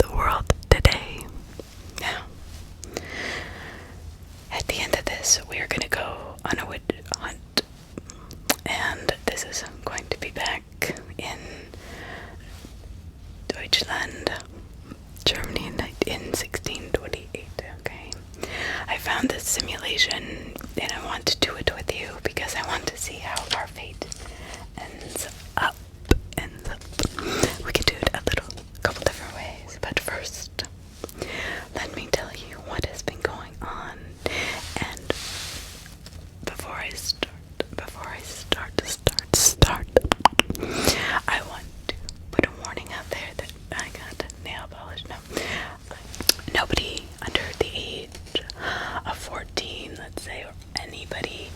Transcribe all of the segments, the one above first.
the world today. Now, at the end of this, we are going to go on a witch hunt, and this is going to be back in Deutschland, Germany in 1628, okay? I found this simulation, and I want to do it with you because I want to see how our fate ends up. We can do it a couple different ways, but first, let me tell you what has been going on. And before I start, I want to put a warning out there that I got nail polish. No, nobody under the age of 14, let's say, or anybody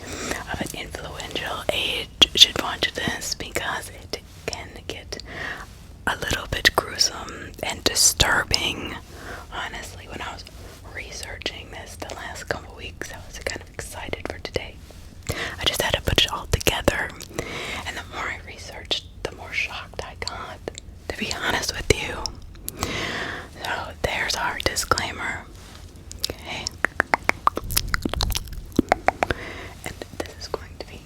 of an influential age should watch this because it can get a little bit gruesome and disturbing. Honestly, when I was researching this the last couple weeks, I was kind of excited for today. I just had to put it all together, and the more I researched, the more shocked I got, to be honest with you. So there's our disclaimer, okay? And this is going to be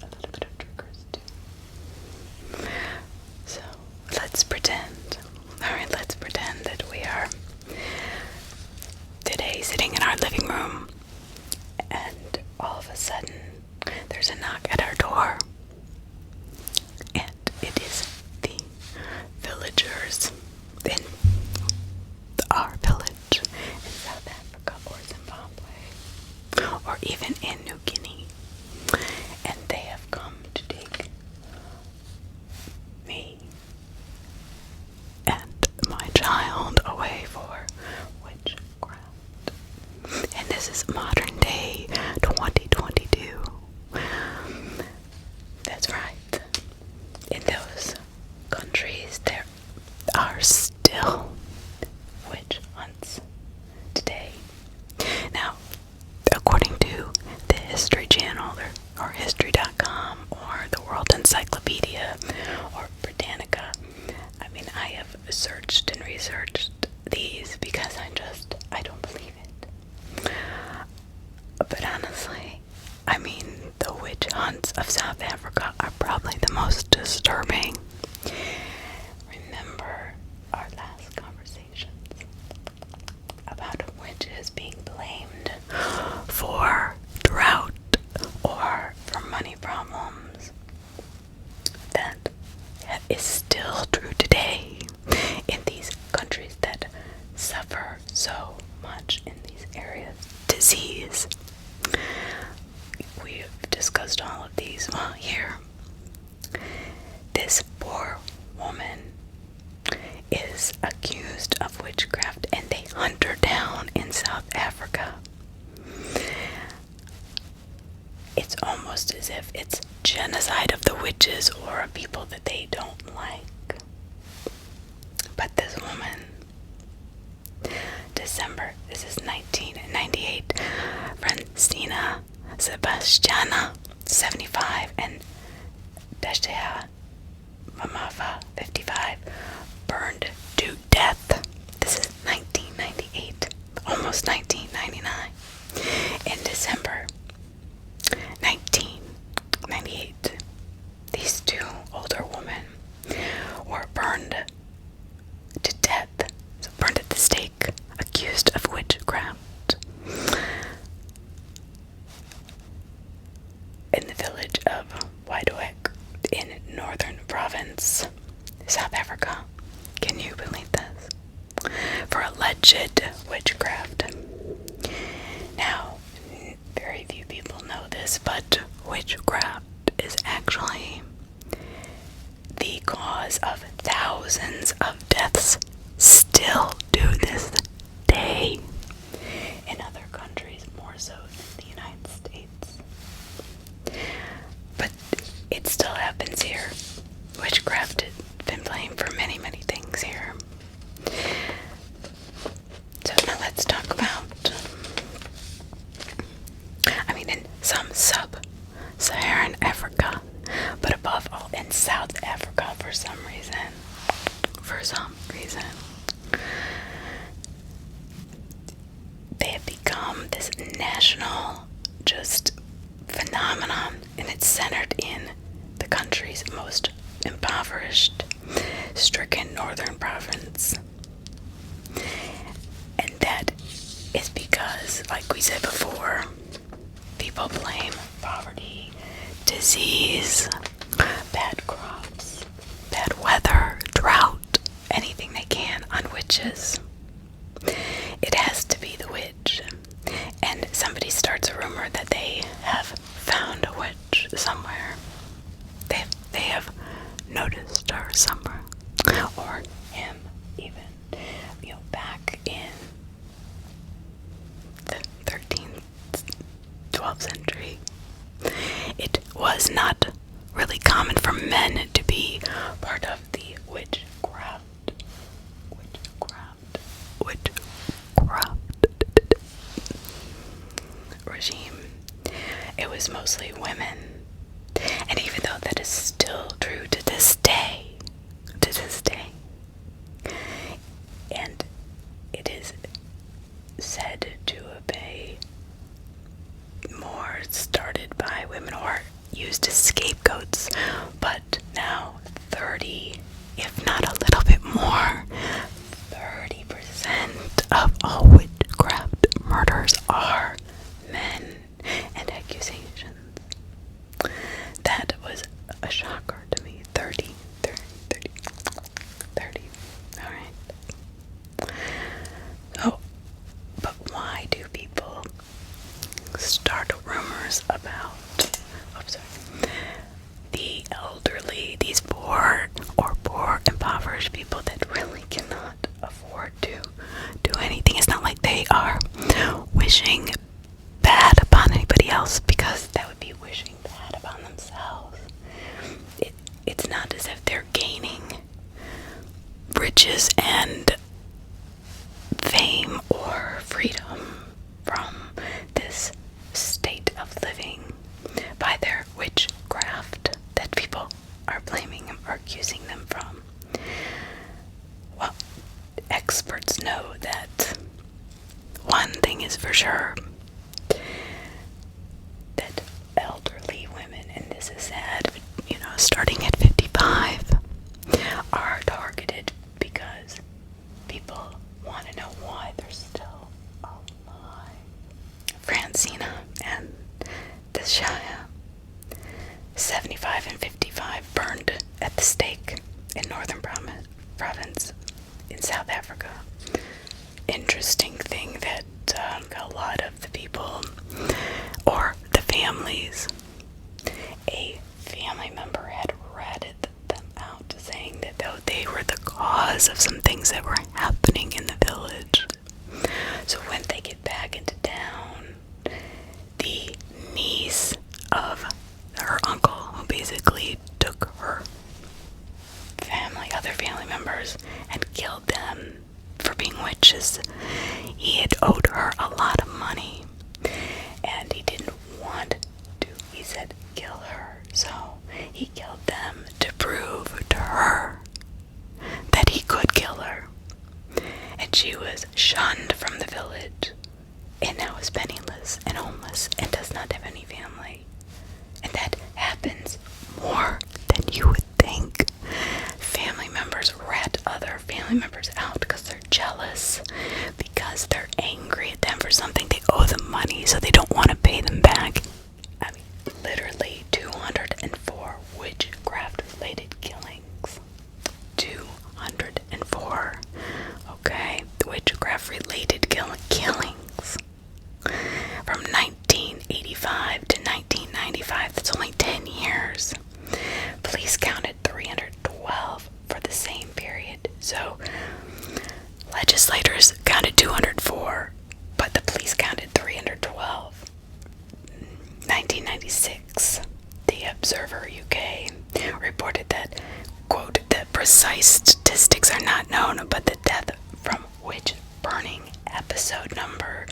a little bit of triggers too. So let's pretend, that we are today sitting in our living room, and all of a sudden there's a knock at our door, and it is the villagers in our village in South Africa or Zimbabwe or even in New Guinea, and they have come to take me and my child away for witchcraft. And this is modern day 2022. That's right. In those countries, there are still witch hunts today. Now, according to the History Channel or History.com or the World Encyclopedia or Britannica, I mean, I have searched and researched these because I don't believe it. But honestly, I mean, the witch hunts of South Africa are probably the most disturbing. Remember our last conversations about witches being blamed for drought or for money problems? That is still true today in these countries that suffer so much in these areas. Disease. We've discussed all of these while here. This poor woman is accused of witchcraft, and they hunt her down in South Africa. It's almost as if it's genocide of the witches or a people that they don't like. But this woman, December, this is 1998, Francina Sebastiana, 75, and Deshea Mamafa, 55, burned to death. This is 1998, almost 1999. In December 1998, these two older women were burned to death, so burned at the stake, accused of witchcraft. In the village of Witchcraft in Northern Province, South Africa. Can you believe this? For alleged witchcraft. Now, very few people know this, but witchcraft is actually the cause of thousands of deaths still to this day. In other countries, more so than the United States. But it still happens here. Witchcraft has been blamed for many, many things here. So now let's talk about, in some sub-Saharan Africa, but above all in South Africa for some reason. just phenomenon, and it's centered in the country's most impoverished, stricken northern province. And that is because, like we said before, people blame poverty, disease, bad crops, bad weather, drought, anything they can on witches. It has to be the witch. And somebody starts a rumor that they have found a witch somewhere. They have noticed her somewhere. Or him, even. Back in the 13th, 12th century, it was not really common for men to be part of the witchcraft regime. It was mostly women. And even though that is still true to this day, and it is said to obey more started by women or used as scapegoats, but now 30, if not a little bit more, 30% of all witchcraft murders are men and accusations. That was a shocker to me. 30. Alright. So, but why do people start rumors about the elderly, these poor impoverished people that really cannot afford to do anything? It's not like they are wishing bad upon anybody else, because that would be wishing bad upon themselves. It's not as if they're gaining riches and fame or freedom from this state of living by their witchcraft that people are blaming them or accusing them from. Well, experts know that one thing is for sure, that elderly women, and this is sad, starting at 55, are targeted because people want to know why they're still alive. Francina and Deshaya, 75 and 55, burned at the stake in northern province in South Africa. Interesting thing that a lot of the people, or the families, a family member had ratted them out, saying that though they were the cause of some things that were happening in the village. So when they get back into town, the niece of her uncle, who basically took her other family members, and killed them for being witches. He had owed her a lot of money, and he didn't want to, he said, kill her. So he killed them to prove to her that he could kill her. And she was shunned from the village, and now is penniless and homeless and does not have any family. And that happens more than you would think. Family members rat other family members out because they're jealous, because they're angry at them for something. They owe them money, so they don't want to pay them back. I mean, literally 204 witchcraft-related killings. 204. Okay? Witchcraft-related killings. From 1985 to 1995, that's only 10 years. Police counted 312 for the same period. So, legislators counted 204, but the police counted 312. 1996, the Observer UK reported that, quote, the precise statistics are not known, but the death from witch burning episode number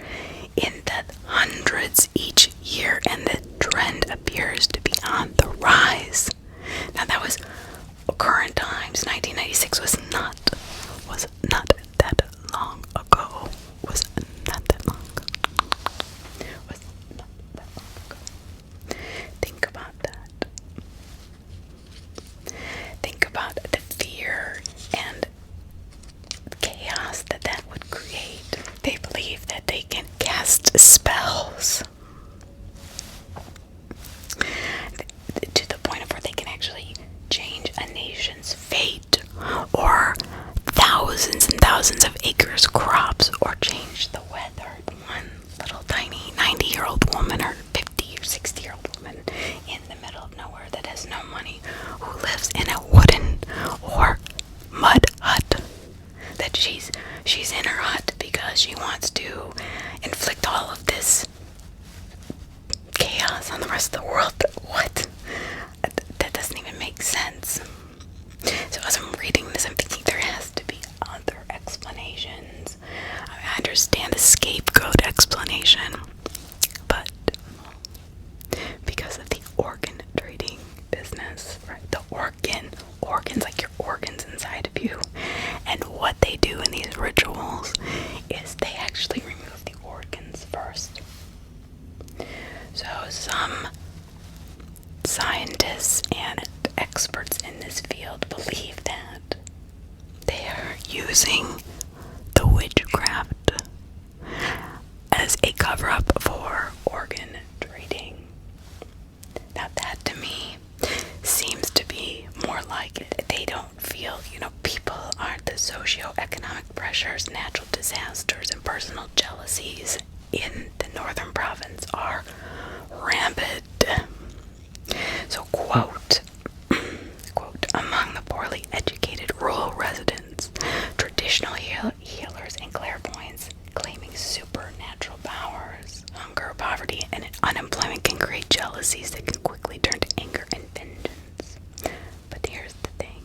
in the hundreds each year, and the trend appears to be on the rise. Now that was current times. 1996 was not that long ago. Was not that long. Was not that long. cast spells to the point of where they can actually change a nation's fate, or thousands and thousands of acres crops, or change the weather. One little tiny 90-year-old woman or 50 or 60-year-old woman in the middle of nowhere that has no money, who lives in a wooden or mud hut, that she's in her hut because she wants to inflict all of this chaos on the rest of the world. What? That doesn't even make sense. So as I'm reading this, I'm thinking there has to be other explanations. I understand the scapegoat explanation, but because of the organ trading business, right? The organs, like your organs inside of you, and what they do in these rituals is they actually remove the organs first. So some scientists and experts in this field believe that they are using the witchcraft as a cover-up for organ trading. Now that to me seems to be more like they don't feel, people aren't the socio-economic pressures, natural disasters, and personal jealousies in the northern province are rampant. So, quote, among the poorly educated rural residents, traditional healers and clairvoyants claiming supernatural powers, hunger, poverty, and unemployment can create jealousies that can quickly turn to anger and vengeance. But here's the thing.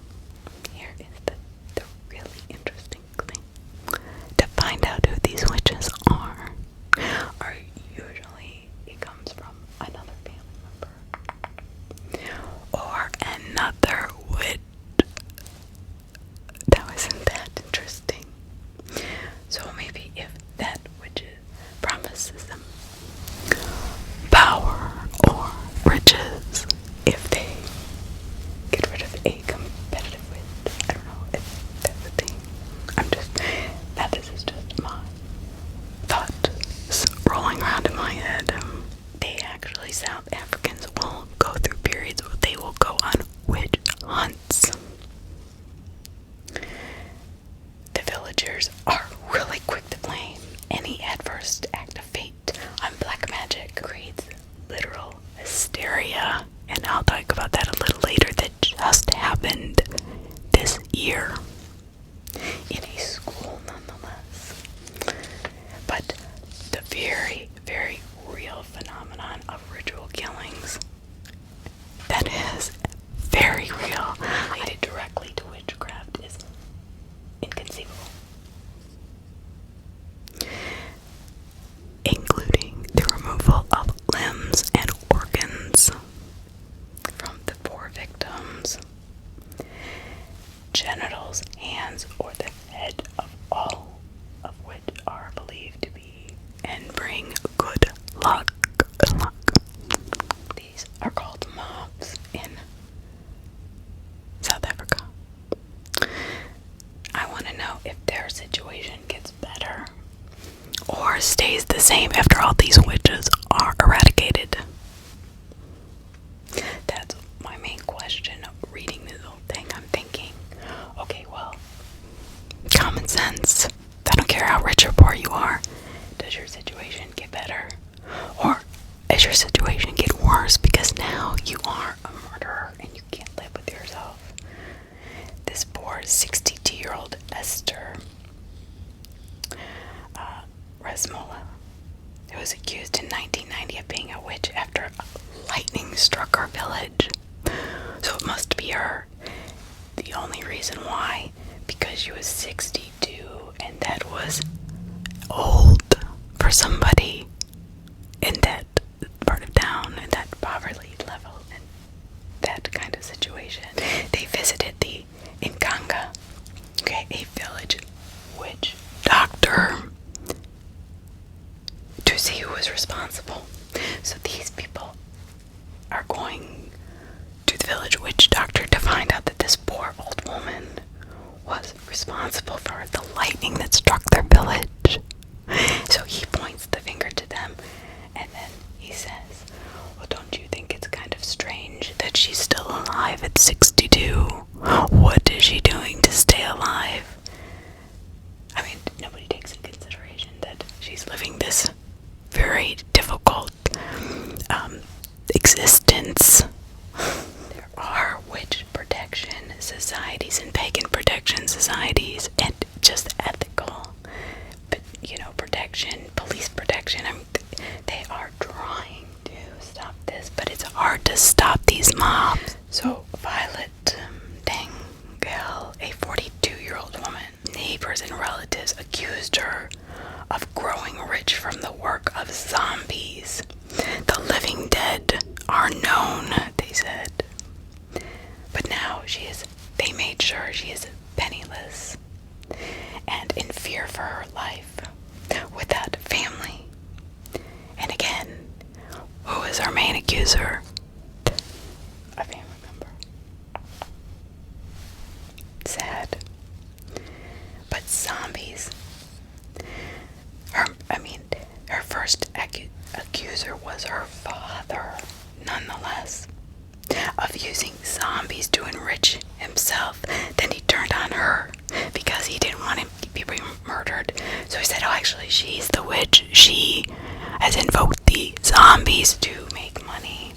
Here is the really interesting thing. To find out who these witches are usually it comes from another family member or another witch. Now isn't that interesting? So maybe if that witch promises them power or riches if they get rid of a competitive witch. I don't know if that's a thing. This is just my thoughts rolling around in my head. South Africans will go through periods where they will go on witch hunts. The villagers are really quick to blame any adverse act of fate on black magic. Creates literal hysteria, and I'll talk about that a little later. That just happened this year in a school, nonetheless. But the very, very real phenomenon of ritual killings that is very real, related directly to witchcraft, is inconceivable. Including the removal of limbs and organs from the poor victims, genitals, hands, or the head of all of which are believed to be and bring good luck. These are called mobs in South Africa. I want to know if their situation gets better or stays the same after all these witches are eradicated. That's my main question of reading this whole thing. I'm thinking, okay, well, common sense. I don't care how rich or poor you are. Does your situation get better? Or does your situation get worse because now you are a murderer and you can't live with yourself? This poor 62-year-old Esther Resmola, who was accused in 1990 of being a witch after lightning struck her village. So it must be her. The only reason why, because she was 62, and that was old for somebody in that part of town, in that poverty level, and that kind of situation. They visited in Congo, a village witch doctor to see who was responsible. So these people are going to the village witch doctor to find out that this poor old woman was responsible for the lightning that struck their village. So he points the finger to was living this very difficult existence. There are witch protection societies and pagan protection societies and just ethical, but protection, police protection. I mean, they are trying to stop this, but it's hard to stop these mobs. So Violet Dangel, a 42-year-old woman, neighbors and relatives accused her of growing rich from the work of zombies. The living dead are known, they said. But now they made sure she is penniless and in fear for her life, without family. And again, who is our main accuser? A family member. Sad. But zombies. Her first accuser was her father, nonetheless, of using zombies to enrich himself. Then he turned on her because he didn't want him to be murdered. So he said, oh, actually, she's the witch. She has invoked the zombies to make money.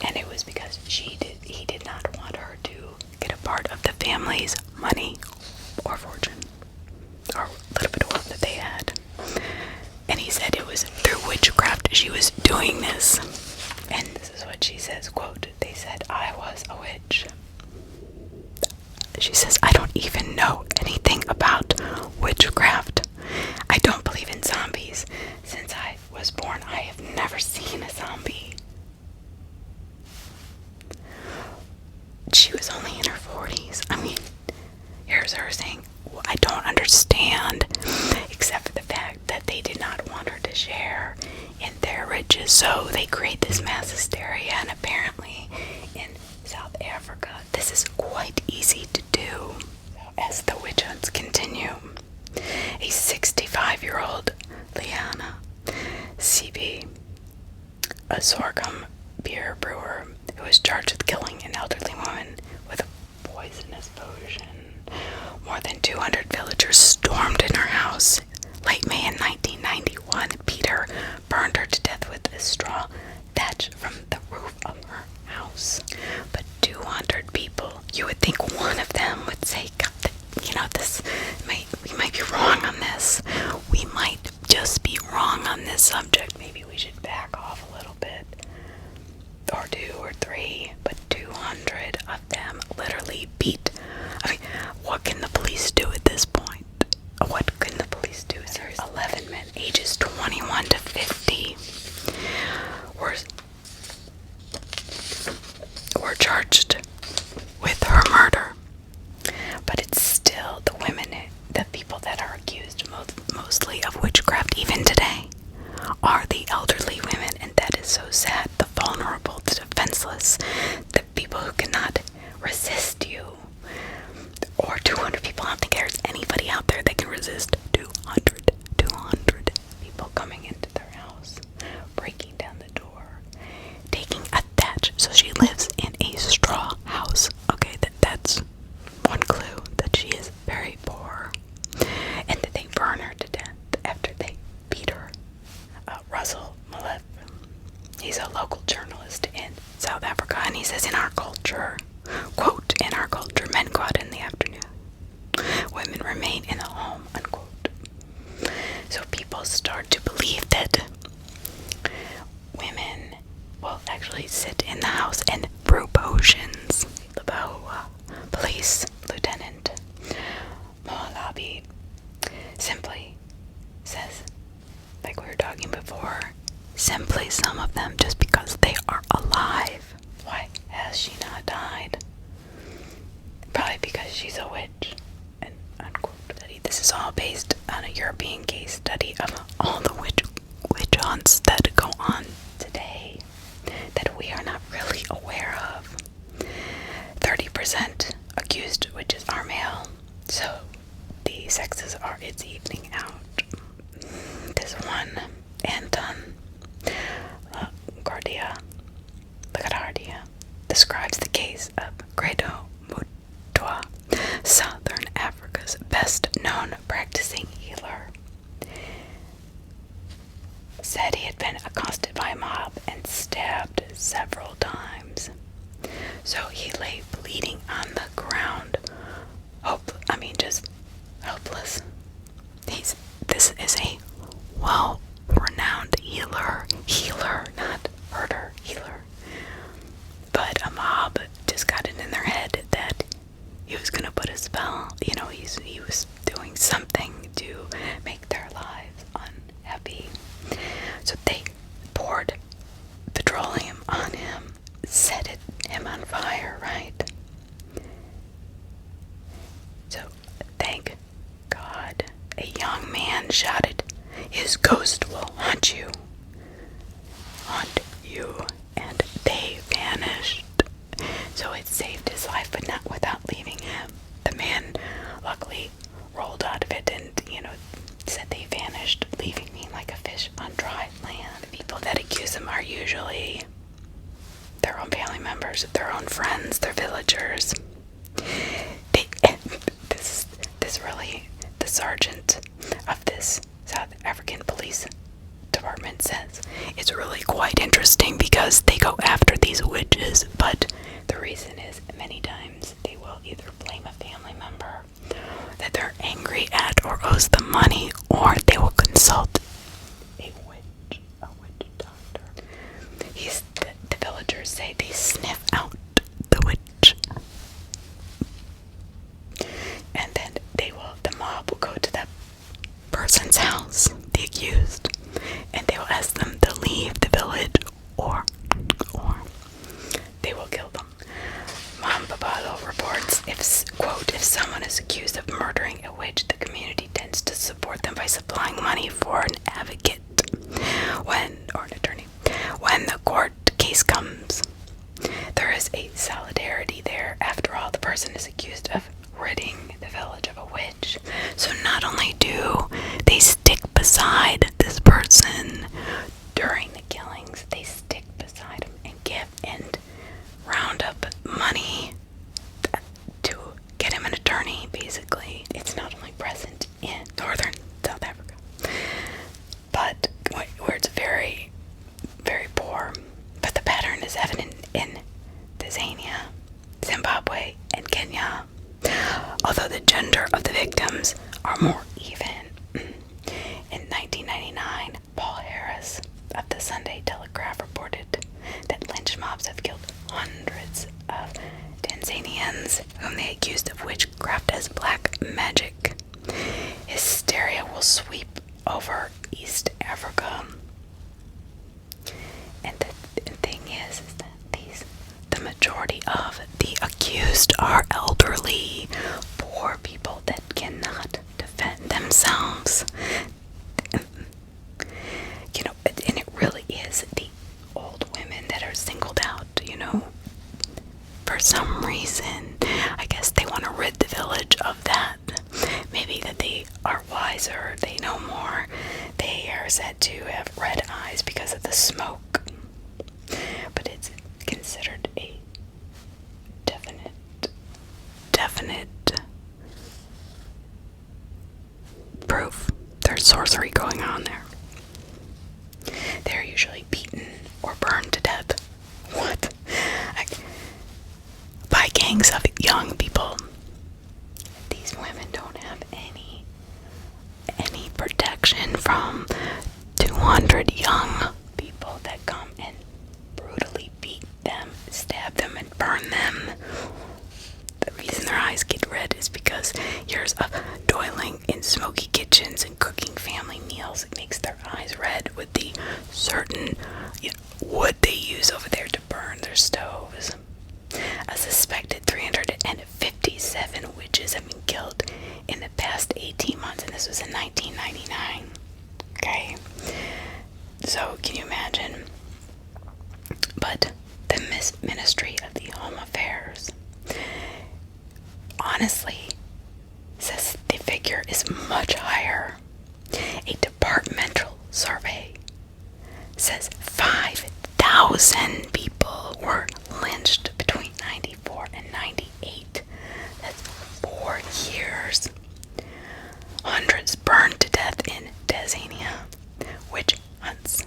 And it was because he did not want her to get a part of the family's money or fortune, or a little bit of wealth that they had. And he said it was through witchcraft she was doing this. And this is what she says, quote, they said I was a witch. She says, I don't even know anything about witchcraft. I don't believe in zombies. Since I was born, I have never seen a zombie. She was only in her 40s. I mean, here's her saying, well, I don't understand, except for the fact that they did not want her to share in their riches, so they create this mass hysteria, and apparently in South Africa, this is quite easy to do. As the witch hunts continue, a 65-year-old Liana CB, a sorghum beer brewer, who was charged with killing an elderly woman with a poisonous potion. More than 200 villagers stormed in her house late May in 1991, beat her, burned her to death with a straw thatch from the roof of her house. But 200 people, you would think one of them would say, God, we might be wrong on this. We might just be wrong on this subject. Maybe we should back off a little bit. Or 2 or 3, but 200 of them literally beat. I mean, what can the police do at this point? What can the police do? There's 11 men, ages 21 to 50, were charged with her murder. But it's still the people that are accused mostly of witchcraft, even today, are the elderly women, and that is so sad. The vulnerable, the defenseless, the people who cannot resist you. Or 200 people. I don't think there's anybody out there that can resist 200 people coming into their house, breaking down the door, taking a thatch. So she lives in a straw house. Okay, that's one clue that she is very poor, and that they burn her to death after they beat her. Russell Malef, he's a local journalist in South Africa, and he says, in our culture, quote, in our culture, men go out in the afternoon, women remain in the home, unquote. So people start to believe that women will actually sit in the house and brew potions. LeBeau Police Lieutenant Moalabi simply says, like we were talking before, simply some of them, just because they are alive. Why has she not died? Probably because she's a witch. And unquote. This is all based on a European case study of all the witch hunts that go on today that we are not really aware of. 30% accused witches are male, so the sexes are it's evening out. This one, Anton Lagardia describes the case of Grado Mutwa, Southern Africa's best-known practicing healer. So he lay bleeding on the ground. Just helpless. This is a well-renowned healer, not murder healer. But a mob just got it in their head that he was gonna put a spell. He was doing something to make their lives unhappy. So they poured petroleum on him, set him on fire, right? So thank God a young man shouted, "His ghost will haunt you. And they vanished. So it saved his life, but not without leaving him. The man luckily rolled out of it and, said they vanished, leaving me like a fish on dry land. The people that accuse them are usually their own family members, their own friends, their villagers. The sergeant of this South African police department says it's really quite interesting because they go after these witches, but the reason is many times they will either blame a family member that they're angry at or owes them money, or they will consult a witch doctor. The villagers say they sniff out the witch, and then the mob will go to that person's house, the accused, and they will ask them to leave the village or they will kill them. Mom Babalo reports, if someone is accused of murdering a witch, the community tends to support them by supplying money for an advocate or an attorney. When the court case comes, there is a solidarity there. After all, the person is accused of ridding the village of a witch. So not only do they stick beside this person during the killings, they stick beside him and give and round up money to get him an attorney, basically. It's not only present in northern South Africa, but where it's very, very poor. But the pattern is evident in Tanzania, Zimbabwe, and Kenya. Although the gender of the victims are more even. In 1999, Paul Harris of the Sunday Telegraph reported that lynch mobs have killed hundreds of Tanzanians whom they accused of witchcraft as black magic. Hysteria will sweep over East Africa. And the thing is that the majority of the accused are elderly, poor people that cannot defend themselves. And it really is the old women that are singled out, for some reason. I guess they want to rid the village of that. Maybe that they are wiser, they know more. They are said to have red eyes because of the smoke. But it's considered a definite proof there's sorcery going on there. They're usually beaten or burned to death. What? By gangs of young people. These women don't have any protection from 200 young people that come and brutally beat them, stab them, and burn them. The reason their eyes get red is because years of toiling in smoky kitchens and cooking family meals, it makes their eyes red with the certain wood they use over there to burn their stoves. A suspected 357 witches have been killed in the past 18 months, and this was in 1999. Okay? So, can you imagine? But the Ministry of the Home Affairs honestly says the figure is much higher. A departmental survey says 5,000 people were lynched between 94 and 98. That's 4 years. Hundreds burned to death in Tanzania. Witch hunts.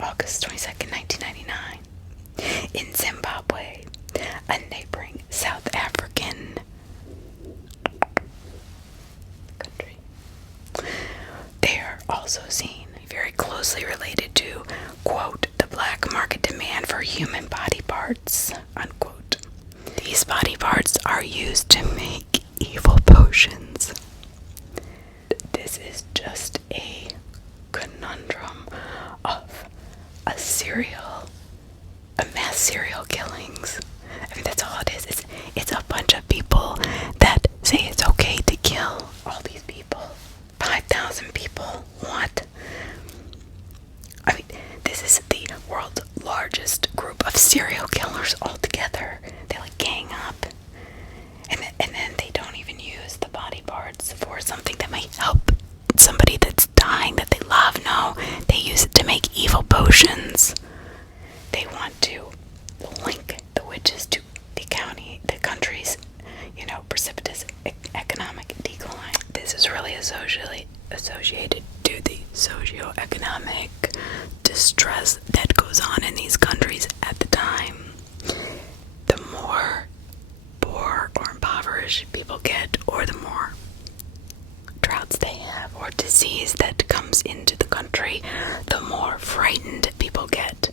August 22nd, 1999. In Zimbabwe, also seen very closely related to, quote, the black market demand for human body parts, unquote. These body parts are used to make evil potions. This is just a conundrum of a mass serial killings. I mean, that's all it is. It's a bunch of people that say it's okay to kill all these people. 5,000 people. What? I mean, this is the world's largest group of serial killers altogether. They like gang up. And then they don't even use the body parts for something that might help somebody that's dying that they love. No, they use it to make evil potions. They want to link the witches to the country's, precipitous economic decline. This is really associated to the socioeconomic distress that goes on in these countries at the time. The more poor or impoverished people get, or the more droughts they have, or disease that comes into the country, the more frightened people get,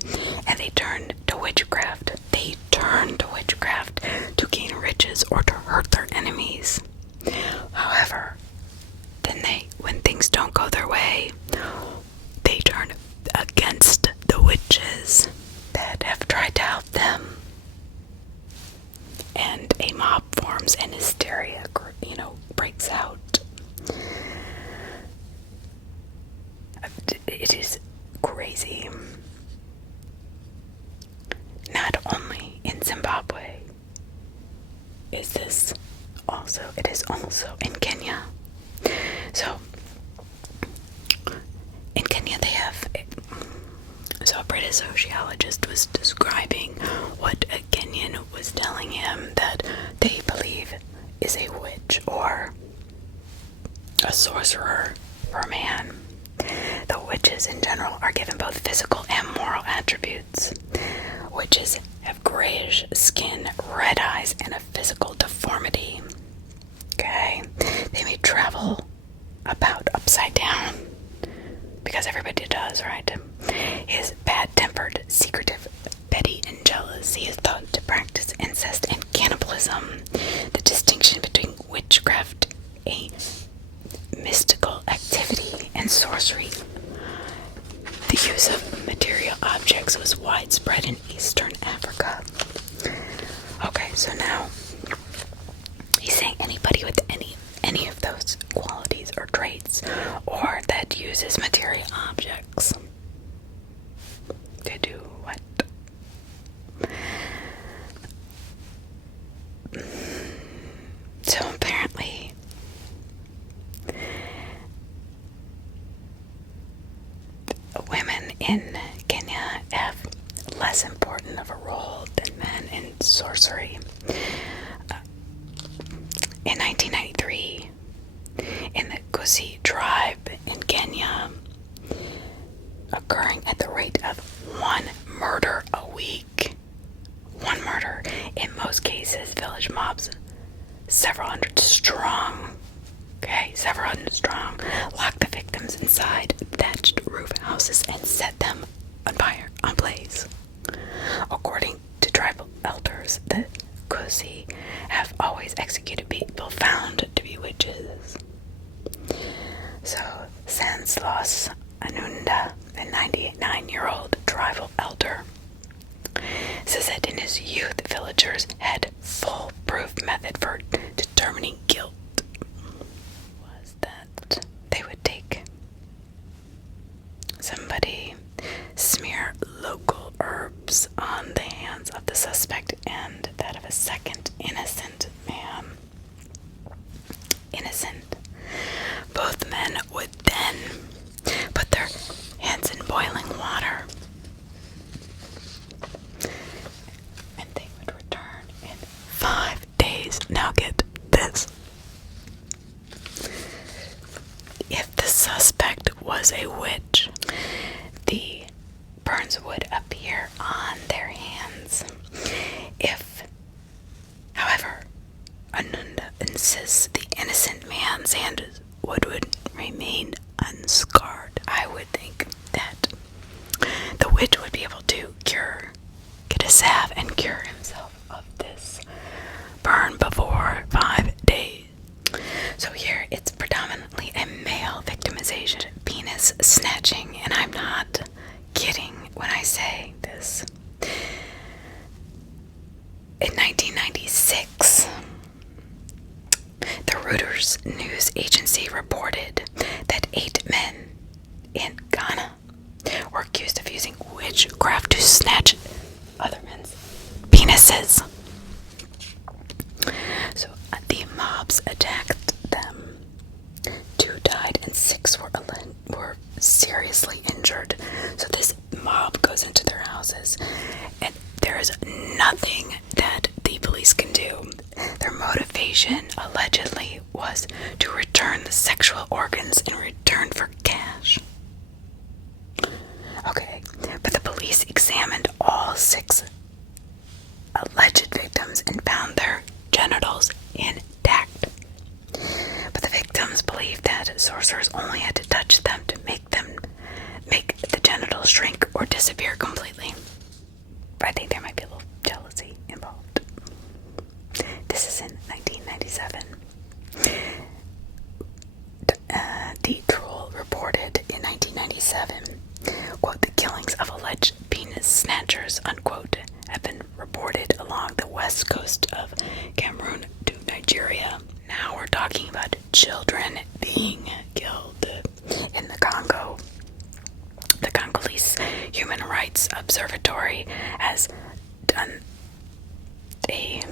and they turn to witchcraft. They turn to witchcraft to gain riches or to hurt their enemies. However, then when things don't go their way, they turn against the witches that have tried to help them. And a mob forms and hysteria, breaks out. It is crazy. Not only in Zimbabwe is this it is also in Kenya. So, in Kenya they have, a British sociologist was describing what a Kenyan was telling him that they believe is a witch or a sorcerer for a man. The witches in general are given both physical and moral attributes. Witches have grayish skin, red eyes, and a physical deformity. Okay? They may travel about upside down, because everybody does, right? He is bad-tempered, secretive, petty, and jealous. He is thought to practice incest and cannibalism. The distinction between witchcraft, a mystical activity, and sorcery. The use of material objects was widespread in Eastern Africa. Okay, so now he's saying anybody with any of those qualities or traits, or that uses material objects to do what? So apparently women in Kenya have less important of a role than men in sorcery. In 1993, in the Gusii tribe in Kenya, occurring at the rate of 1 murder a week. 1 murder. In most cases, village mobs, several hundred strong, lock the victims inside thatched roof houses and set them on fire, on blaze. According to tribal elders, the Gusii have always executed people found to be witches. So, Sanslos Anunda, a 99-year-old tribal elder, says that in his youth, villagers had foolproof method for determining guilt. Was that they would take somebody, smear local herbs on the hands of the suspect and that of a second innocent man. Innocent. Both men would then put their hands in boiling water, and they would return in 5 days. Now get this. If the suspect was a witch, the burns would appear on their hands. If, however, Anunda insists the innocent man's hands would remain unscarred. penis snatching, and I'm not kidding when I say this. In 1996, the Reuters news agency reported that 8 men in Ghana were accused of using witchcraft to snatch other men's penises. So the mobs attacked them. 2 died and 6 were seriously injured. So this mob goes into their houses, and there is nothing that the police can do. Their motivation allegedly was to return the sexual organs in return for cash. Okay, but the police examined all 6 alleged victims and found their genitals intact. But the victims believed that sorcerers only had to touch them to make the genitals shrink or disappear completely. I think there might be a little jealousy involved. This is in 1997. The Troll reported in 1997, quote, the killings of alleged penis snatchers, unquote, have been reported along the west coast of Cameroon to Nigeria. Now we're talking about children being killed in the Congo. The Congolese Human Rights Observatory has done a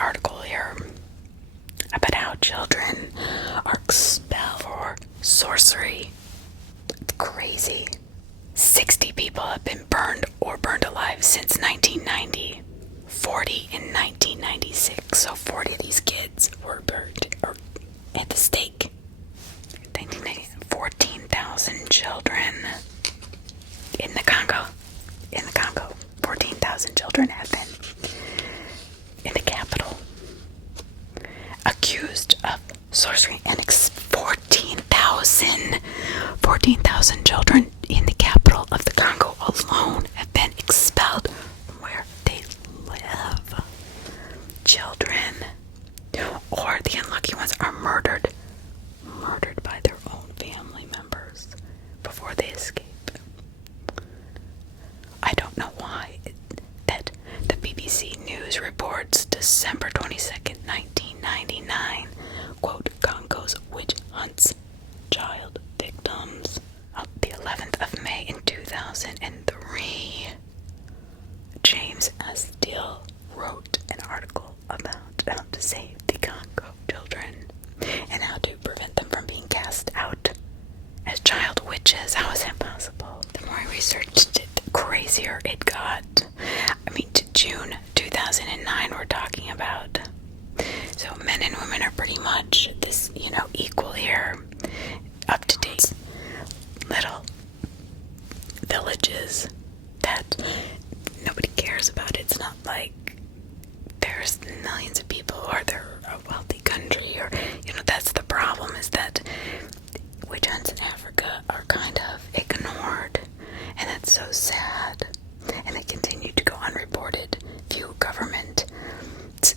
article here about how children are expelled for sorcery. It's crazy. 60 people have been burned or burned alive since 1990. 40 in 1996. So 40 of these kids were burned or at the stake. 14,000 children in the Congo. 14,000 children have been in the capital accused of sorcery, and 14,000 children in the capital of the Congo alone have been expelled from where they live. Children, or the unlucky ones, are murdered by their own family members before they escape. I don't know why that the BBC News reports December 22nd, 1999, quote, Congo's witch hunts child victims. The 11th of May in 2003, James S. Steele wrote an article about how to save the Congo children and how to prevent them from being cast out as child witches. How is that possible? The more I researched it, the crazier it got. I mean, to June 2009 we're talking about. So men and women are pretty much this, equal here, up to date. Little villages that nobody cares about. It's not like there's millions of people or they're a wealthy country, or that's the problem, is that witch hunts in Africa are kind of ignored, and that's so sad, and they continue to go unreported. Few governments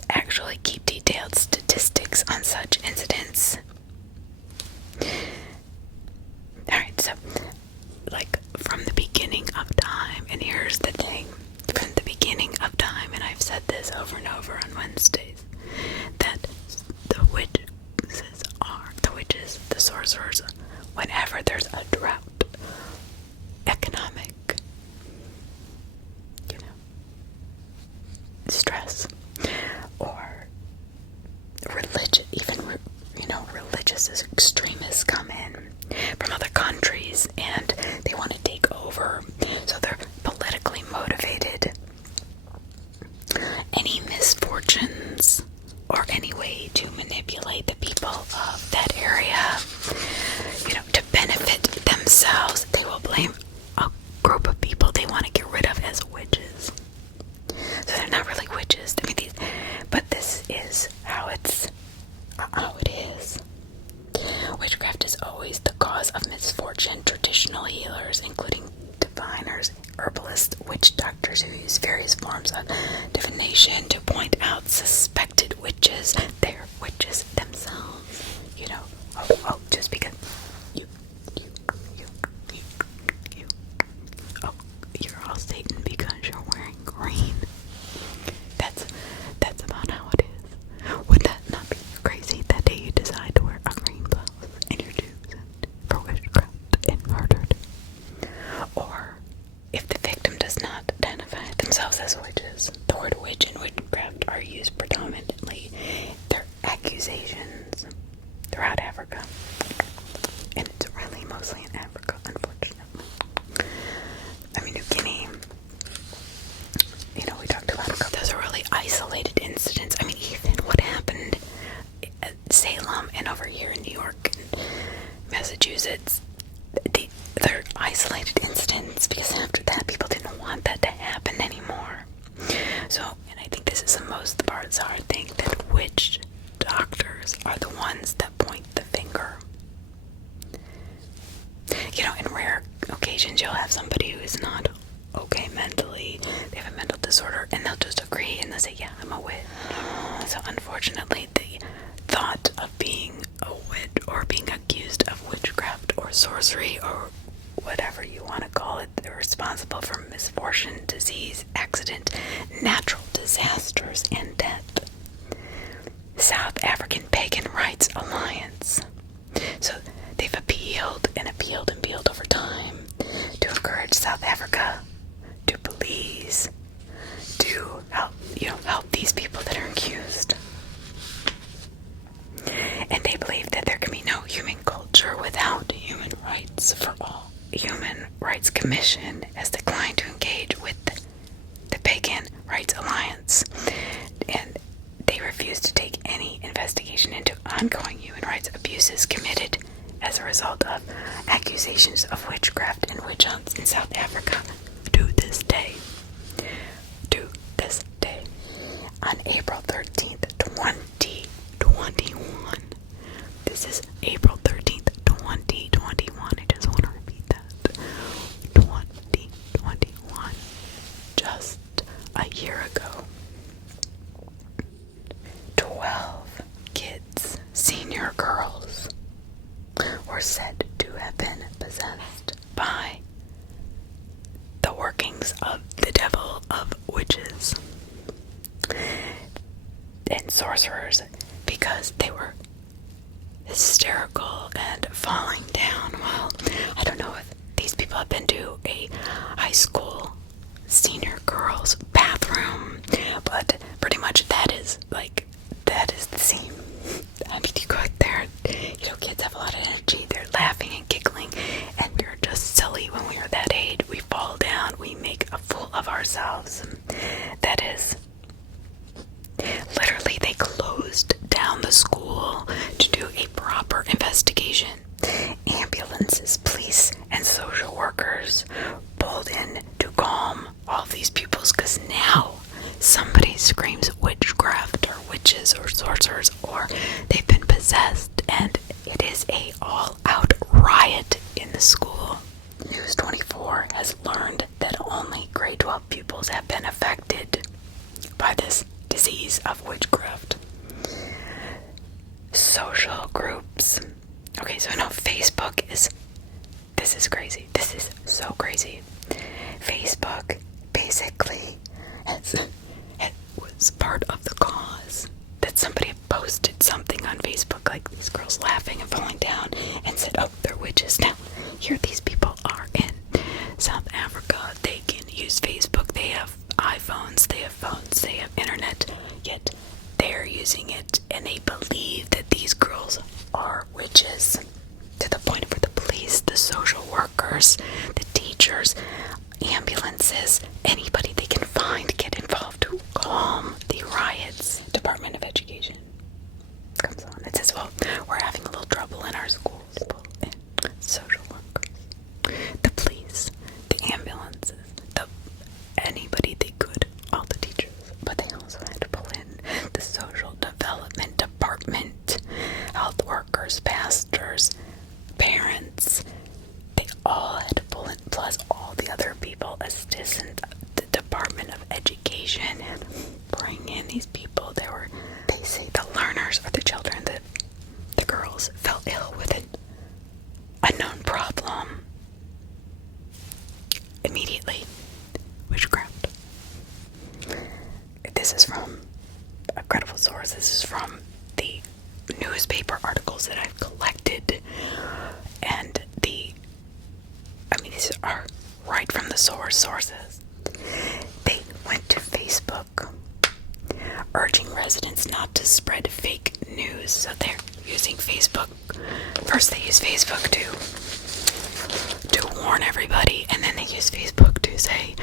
actually keep detailed statistics on such incidents. Alright, so from the beginning of time, and here's the thing, from the beginning of time, and I've said this over and over on Wednesdays, that the sorcerers, whenever there's a drought, economic, stress, or religious extremists come in from other countries and they want to take over, so they're politically motivated. Any misfortunes or any way to manipulate the people of that area, to benefit themselves, they will blame a group of people they want to get rid of as witches. So they're not really witches. But this is how it is. Witchcraft is always the cause of misfortune. Traditional healers, including diviners, herbalists, witch doctors who use various forms of divination to point out suspected witches, they're witches themselves. Just because mostly in Africa, unfortunately. I mean, New Guinea, we talked about a couple. Those are really isolated incidents. I mean, even what happened at Salem and over here in New York and Massachusetts, they're isolated incidents because after that, people didn't want that to happen anymore. So, and I think this is the most bizarre thing, that witch doctors are the ones that point the finger. In rare occasions, you'll have somebody who is not okay mentally, they have a mental disorder, and they'll just agree and they'll say, yeah, I'm a witch. So unfortunately, the thought of being a witch or being accused of witchcraft or sorcery or whatever you want to call it, they're responsible for misfortune, disease, accident, natural disasters, and death. South African Pagan Rights Alliance. So they've appealed over time to encourage South Africa to please to help these people that are accused. And they believe that there can be no human culture without human rights for all. Human Rights Commission has declined to engage with the Pagan Rights Alliance, and they refuse to take any investigation into ongoing human rights abuses committed as a result of accusations of witchcraft and witch hunts in South Africa to this day. On April 13th, 2021. This is April 13th, 2021. I just want to repeat that. 2021. Just a year ago. 12 kids, senior girls, were said to have been possessed by the workings of the devil of witches and sorcerers because they were hysterical and falling down. Well, I don't know if these people have been to a high school senior girls' bathroom, but pretty much that is the scene. I mean, you go out there, kids have a lot of energy, they're laughing and giggling, and we're just silly when we are that age. We fall down, we make a fool of ourselves. That is, literally, they closed down the school to do a proper investigation. Ambulances, police, and social workers pulled in to calm all these pupils, because now somebody screams witchcraft or witches or sorcerers or they've been possessed, and it is a all-out riot in the school. News 24 has learned that only grade 12 pupils have been affected by this disease of witchcraft. Social groups. Okay, so now Facebook is... This is crazy. This is so crazy. Facebook basically was part of the cause that somebody posted something on Facebook like this girl's laughing and falling down and said, oh, they're witches. Now, here these people are in South Africa. They can use Facebook. They have iPhones. They have phones. They have internet. Yet they're using it, and they believe that these girls are witches, to the point where the police, the social workers, the teachers, ambulances, anybody they can find get involved to calm the riots. Department of Education comes on. It says, well, we're having a little trouble in our schools. And social workers, the police, the ambulances, anybody they could, all the teachers. But they also had to pull in the social development department, health workers, pastors, parents. They all had to pull in, plus all the other people, assistant, the Department of Education, and bring in these people. They say the learners or the children, the girls fell ill with an unknown problem. Immediately, witchcraft. This is from a credible source. This is from the newspaper articles that I've collected, and these are right from the sources. They went to Facebook, urging residents not to spread fake news. So they're using Facebook. First, they use Facebook to warn everybody, and then they use Facebook to say,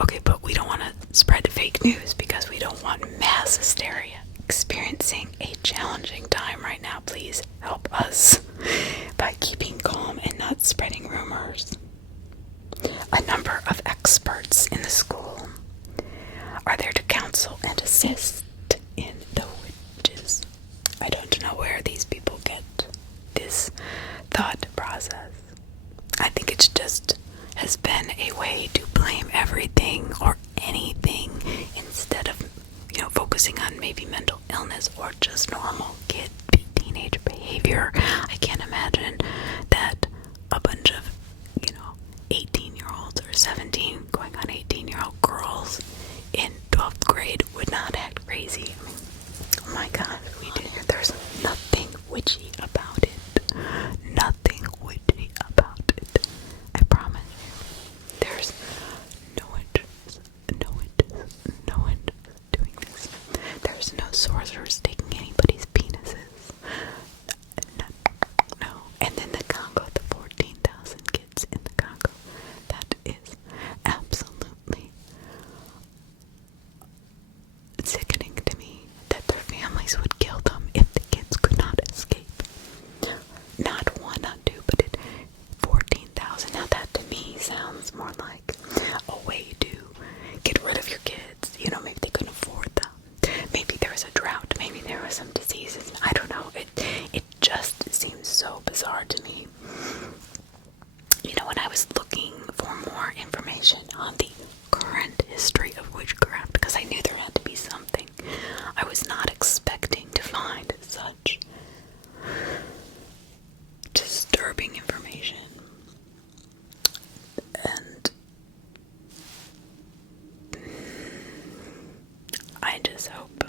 okay, but we don't want to spread fake news because we don't want mass hysteria. Experiencing a challenging time right now. Please help us by keeping calm and not spreading rumors. A number of experts in the school are there to counsel and assist in the witches. I don't know where these people get this thought process. I think it just has been a way to blame everything or anything instead of, focusing on maybe mental illness or just normal teenage behavior. I can't imagine that a bunch of, 18-year-olds or 17 going on 18-year-old girls in 12th grade would not act crazy. I mean, oh my God, there's nothing witchy about it. Nothing witchy about it. I promise you. There's no witches doing this. There's no sorcerers taking anybody's penises. No. And then the Congo, the 14,000 kids in the Congo. That is absolutely sickening to me that their families would kill them if the kids could not escape. Not one, not two, but 14,000. Now that to me sounds more like a way to get rid of your kids. Maybe they couldn't afford them. Maybe there was a drought. Maybe there was some diseases. I don't know. It just seems so bizarre to me. When I was looking for more information on the current history of witchcraft, because I knew there had to be something, I was not expecting to find such disturbing information. And I just hope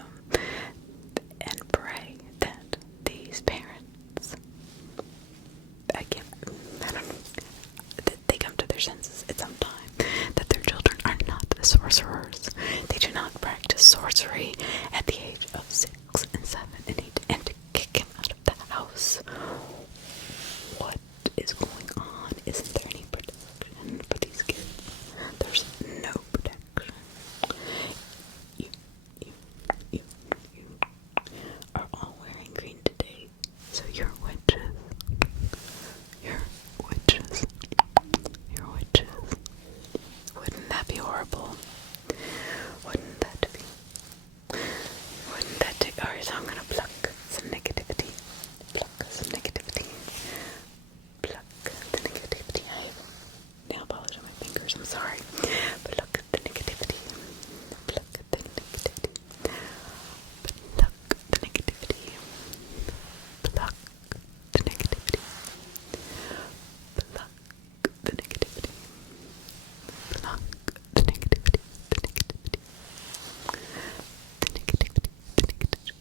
and pray that these parents, that they come to their senses at some time, that their children are not sorcerers. They do not practice sorcery at the age of 6 and 7 and 8, and to kick him out of the house. What is going on? Isn't there any protection for these kids? There's no protection. You are all wearing green today, so you're witches. You're witches. You're witches. Wouldn't that be horrible? Wouldn't that be? Alright, so I'm gonna pluck some negativity. Pluck some negativity. Pluck the negativity. I have nail polish on my fingers, I'm sorry. Pluck the negativity. Pluck the negativity. Pluck the negativity. Pluck the negativity. Pluck the negativity. Pluck the negativity. The negativity. The negativity. The negativity.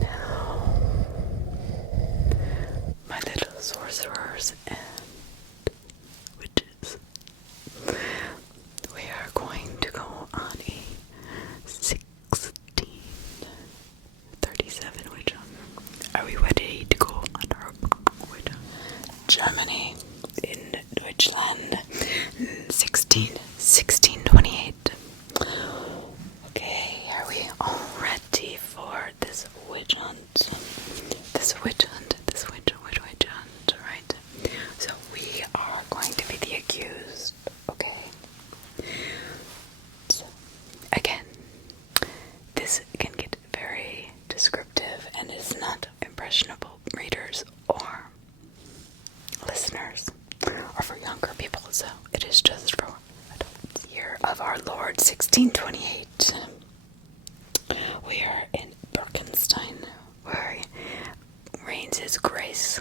Now, my little sorcerers and witches, we are going to go on a 1637 witch hunt. Are we ready to go on our witch hunt? Germany, in Deutschland, 1628. Okay, are we all ready for this witch hunt? This witch hunt, right? So we are going to be the accused, okay? So, again, this can get very descriptive and is not impressionable readers or listeners, or for younger people, so it is just for adults. Year of our Lord, 1628. We are in Birkenstein, where reigns His Grace,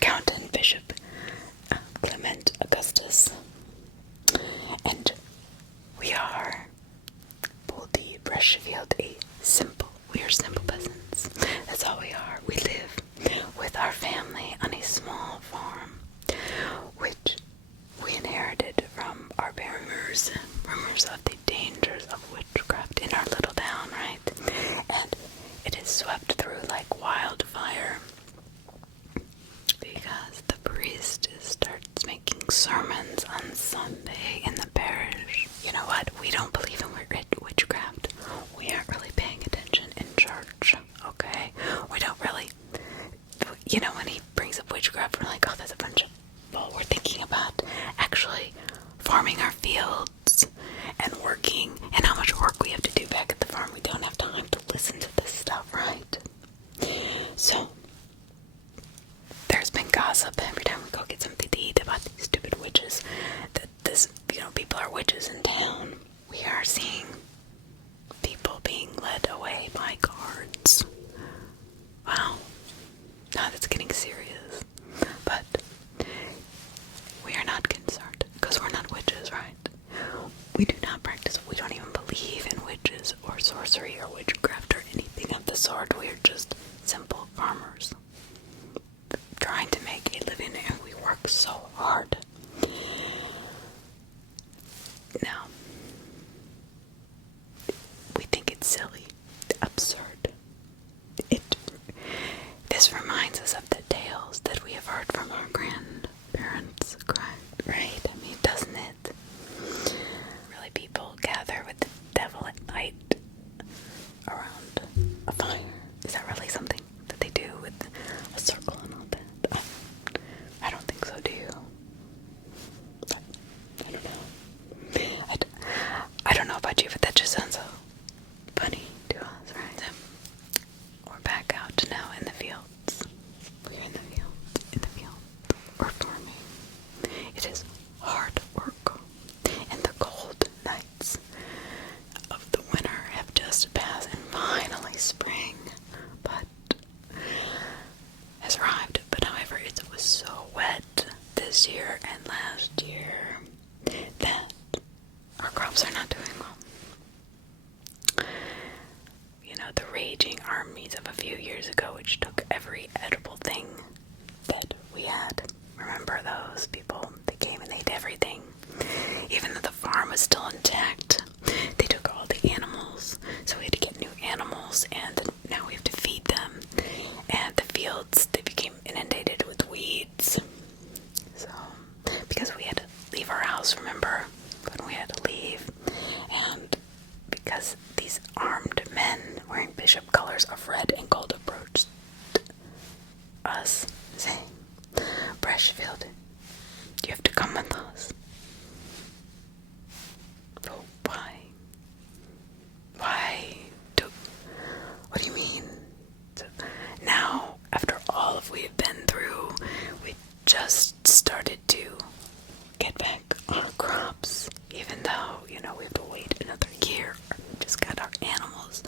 Count and Bishop Clement Augustus, and we are Boldy Brushfield, we are simple peasants. That's all we are. We live with our family on a small farm, which we inherited from our rumors of the dangers of witchcraft in our little town, right? And it is swept through like wildfire because the you know, when he brings up witchcraft, we're like, oh, that's a bunch of bull. We're thinking about actually farming our fields and working, and how much work we have to do back at the farm. We don't have time to listen to this stuff, right? So, there's been gossip every time we go get something to eat about these stupid witches, that this, you know, people are witches in town. We are seeing people being led away by guards. Wow. Now that's getting serious. But we are not concerned, because we're not witches, right? We do not practice, we don't even believe in witches or sorcery or witchcraft or anything of the sort. We are just simple farmers trying to make a living, and we work so hard. Now, we think it's silly, absurd. This reminds us of the tales that we have heard from our grandparents, right? I mean, doesn't it? Really, people gather with the devil at night around a fire. Is that really something that they do with a circle and all that? I don't think so, do you? I don't know. I don't know about you, but that just sounds so funny to us, right? We're back out now in the fields. We're in the field. We're farming. It is hard work. And the cold nights of the winter have just passed, and finally spring has arrived. But however, it was so wet this year and last year that our crops are not doing well. You know, the raging armies of a few years ago, which took every edible thing that we had. Remember those people? They came and ate everything. Even though the farm was still intact, they took all the animals. So we had to get new animals, and now we have to feed them. And the fields, they became inundated with weeds. So, because we had to leave our house, remember? When we had to leave. And because these armed men wearing bishop colors of red and gold approached us, saying, Brushfield, you have to come with us. Oh, why? What do you mean? So now, after all of we have been through, we just started to get back our crops, even though, you know, we have to wait another year. We just got our animals.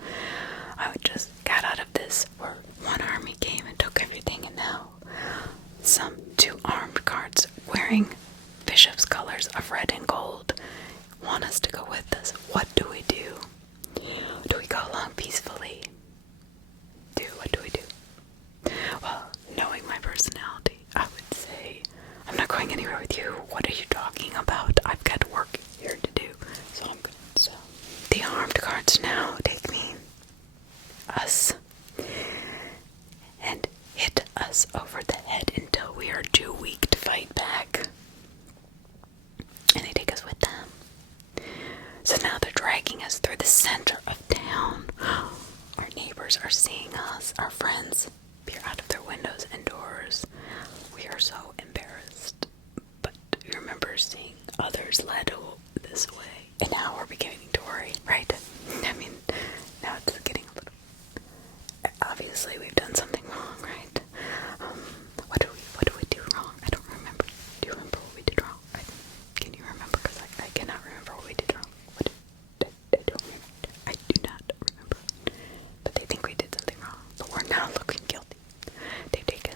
I just got out of this where one army came and took everything, and now two armed guards wearing bishop's colors of red and gold want us to go with us. What do we do? Do we go along peacefully? What do we do? Well, knowing my personality, I would say, I'm not going anywhere with you. What are you talking about? I've got work here to do, so I'm good. So the armed guards now take us and hit us over the head until we are too weak to fight back. And they take us with them. So now they're dragging us through the center of town. Our neighbors are seeing us. Our friends peer out of their windows and doors. We are so embarrassed. But you remember seeing others led this way. And now we're beginning to worry, right? I mean, now it's getting a little... Obviously, we've done something wrong, right? What do we do wrong? I don't remember. Do you remember what we did wrong? Can you remember? Because I cannot remember what we did wrong. I do not remember. But they think we did something wrong. But we're now looking guilty. They've taken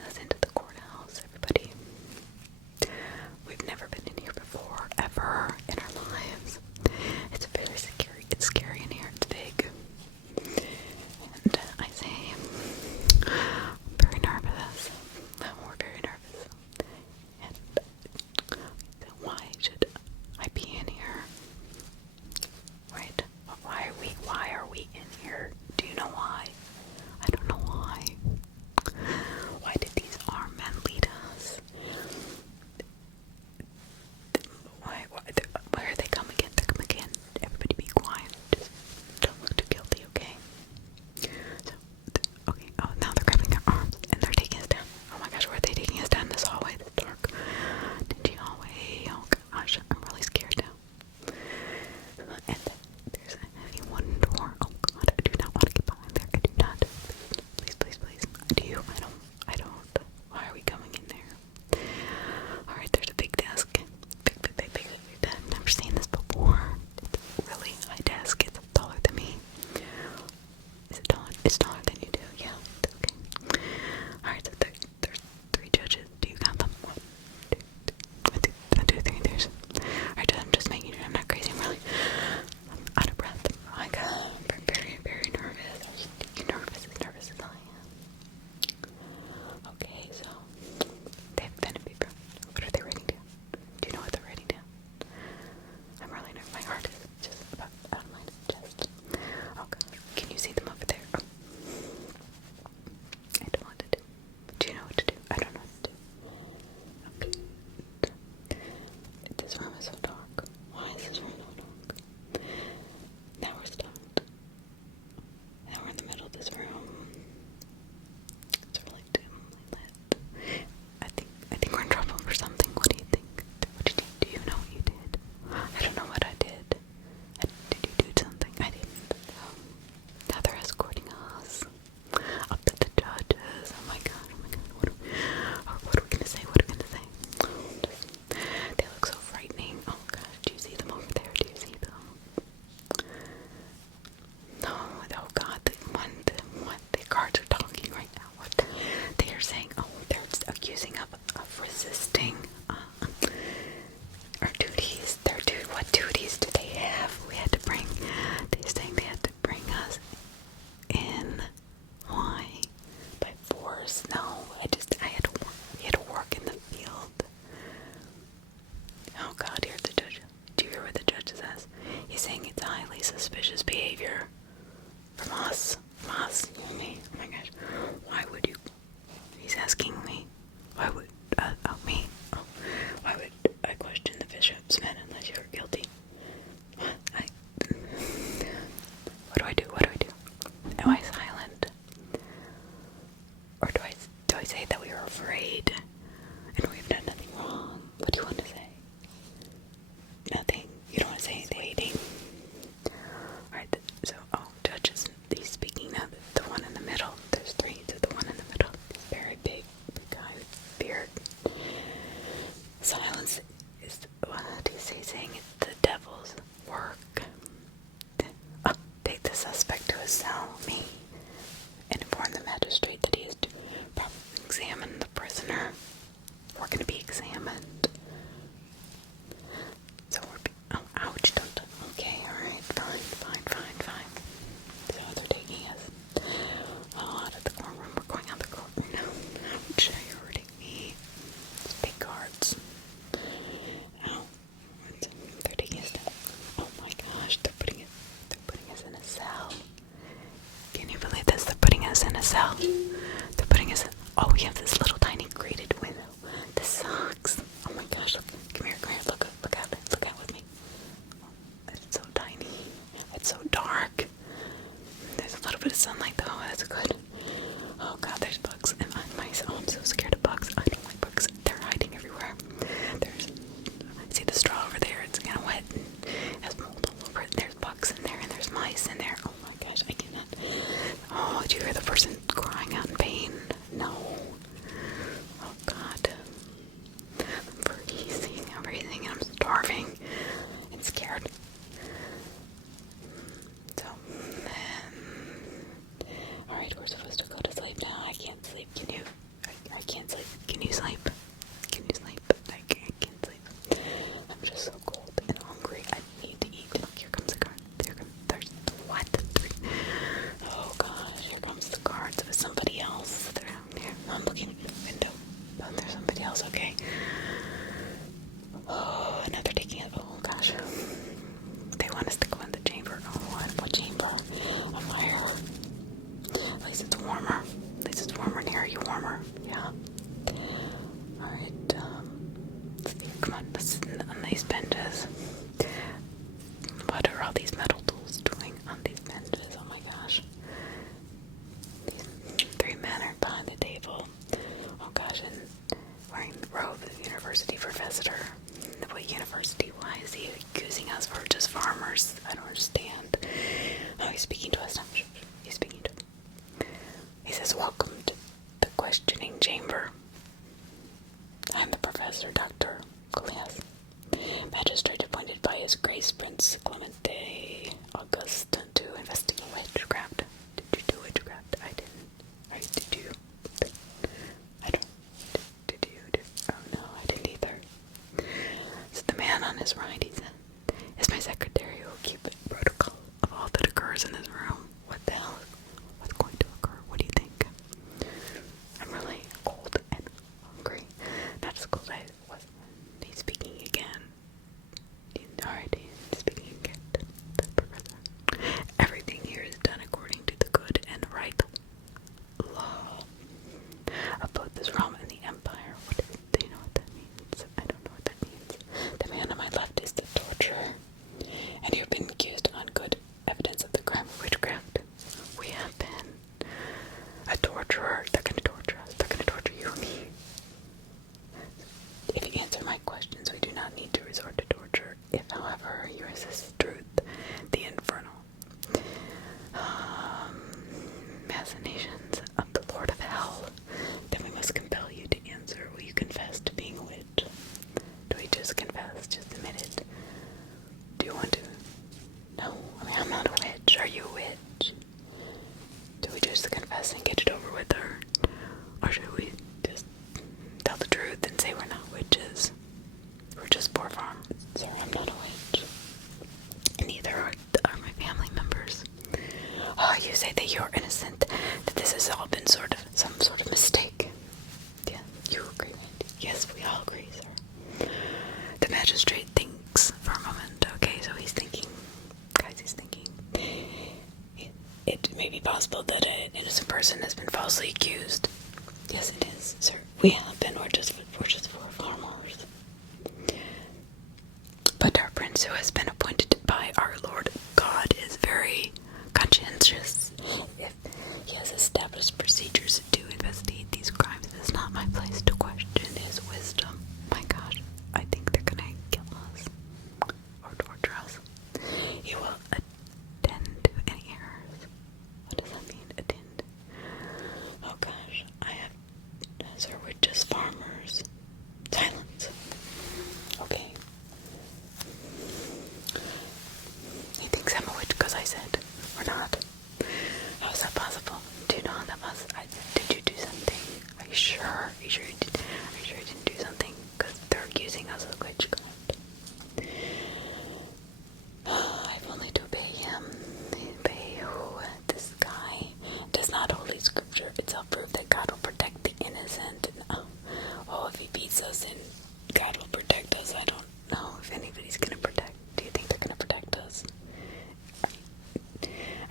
Can you sleep? Can you sleep? I can't sleep. I'm just so cold and hungry. I need to eat. Here comes the card. Here comes there's what? Oh gosh, here comes the cards. If it's somebody else. Here. I'm looking at the window. Oh, there's somebody else. Okay. Oh, now they're taking it. Oh gosh. They want us to go in the chamber. Oh, what chamber? A fire. At least it's warmer. At least it's warmer in here. Are you warmer? Yeah. Alright, come on, let's sit on these benches. What are all these metal tools doing on these benches? Oh my gosh. These 3 men are behind the table. Oh gosh, and wearing the robe of the university professor. What university? Why is he accusing us for just farmers? I don't understand. Oh, he's speaking to us now. He's speaking to us. He says, welcome to the questioning chamber. I'm the professor, Dr. Goliath, magistrate appointed by His Grace Prince Clemente August to investigate witchcraft. Did you do witchcraft? I didn't. Right? Did you? I don't. Did you? Oh no, I didn't either. So the man on his right, he said, is my secretary who will keep a protocol of all that occurs in this room. What the hell? What's going to occur? What do you think? I'm really cold and hungry. Not as cold as I was. He's speaking again. Alright, he's speaking again. The professor. Everything here is done according to the good and right law of both this realm and the empire. Do you know what that means? I don't know what that means. The man on my left is the torturer, and you've been accused on good evidence of the crime of witchcraft. We have been a torturer. They're going to torture us. They're going to torture you and me. If you answer my questions, we do not need to resort to torture. If, however, you resist the truth, the infernal machinations of the Lord of Hell, then we must compel you to answer. Will you confess to being a witch? Do we just confess? Just admit it? Do you want to? No. I mean, I'm not a witch. Are you a witch? Do we just confess and get it over with, or should we just tell the truth and say we're not witches? We're just poor farmers. Sir, I'm not a witch. And neither are my family members. Oh, you say that you're innocent, that this has all been some sort of mistake. Yeah, you agree, right? Yes, we all agree, sir. The magistrate thinks for a moment. Okay, so he's thinking. Guys, he's thinking. It may be possible that an innocent person has been falsely accused. Yes, it is, sir. We have been. We're just poor farmers. But our prince, who has been appointed by our Lord God, is very conscientious. If he has established procedures to investigate these crimes, it is not my place to question his wisdom. My gosh, I think they're gonna kill us or torture us. He will attend to any errors. What does that mean, attend? Oh gosh, sir, we're just farmers. Silence. Okay. He thinks I'm a witch because I said we're not. How is that possible? Do you know how that was? Did you do something? Are you sure? Are you sure you did? Are you sure you didn't do something? Because they're accusing us of witchcraft. I have only to obey him. Obey who? This guy does not Holy Scripture itself prove that God will protect the innocent. Oh, if he beats us, then God will protect us. I don't know if anybody's gonna protect. Do you think they're gonna protect us?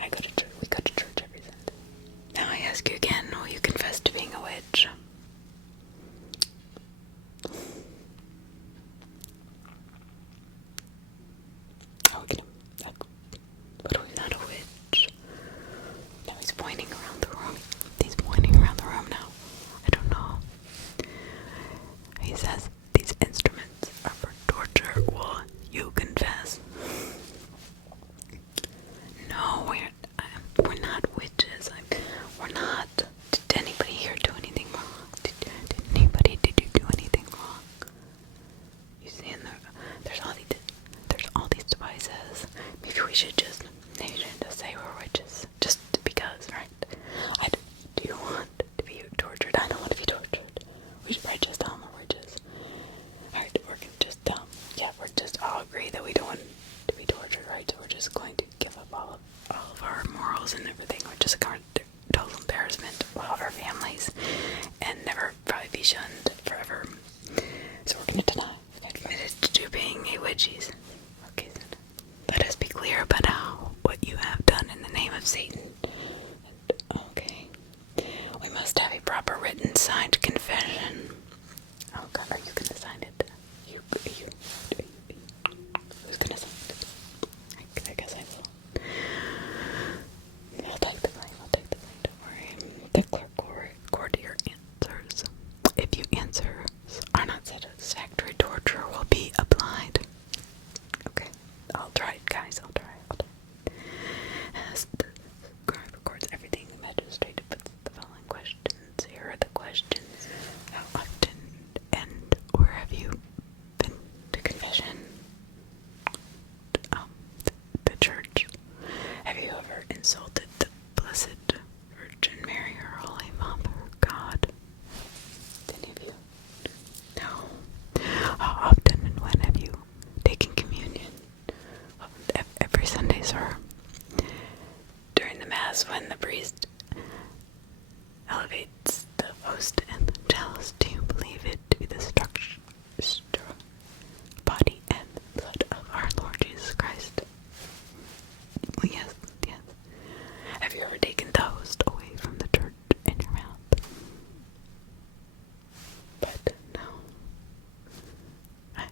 I go to church. We go to church every Sunday. Now I ask you again, will you confess to being a witch? Are we gonna... What are we not a witch? Now he's pointing around the room. He's pointing around the room now. I don't know. He says, Right, just dumb, or we're just... Alright, we're just dumb. Yeah, we're just all agree that we don't want to be tortured, right? So we're just going to give up all of our morals and everything. We're just going to total embarrassment to all of our families and never probably be shunned forever. So we're going to deny. We're committed to being a witches. Okay, then. Let us be clear about what you have done in the name of Satan. Okay. We must have a proper written signed confession. Oh God, are you gonna sign it? Who's gonna sign it? I guess I will. I'll take the blame. Don't worry. The clerk will record your answers. If your answers are not satisfactory, torture will be applied. Okay. I'll try it, guys. I'll try. As the scribe records everything, the magistrate puts the following questions. Here are the questions. How often and where have you been to confession? The church. Have you ever insulted the Blessed Virgin Mary, or Holy Mother God? Any of you? No. How often and when have you taken communion? Every Sunday, sir. During the Mass, when the priest elevates the host and tells, do you believe it to be the body and blood of our Lord Jesus Christ? Well, yes. Have you ever taken the host away from the church in your mouth? But no. I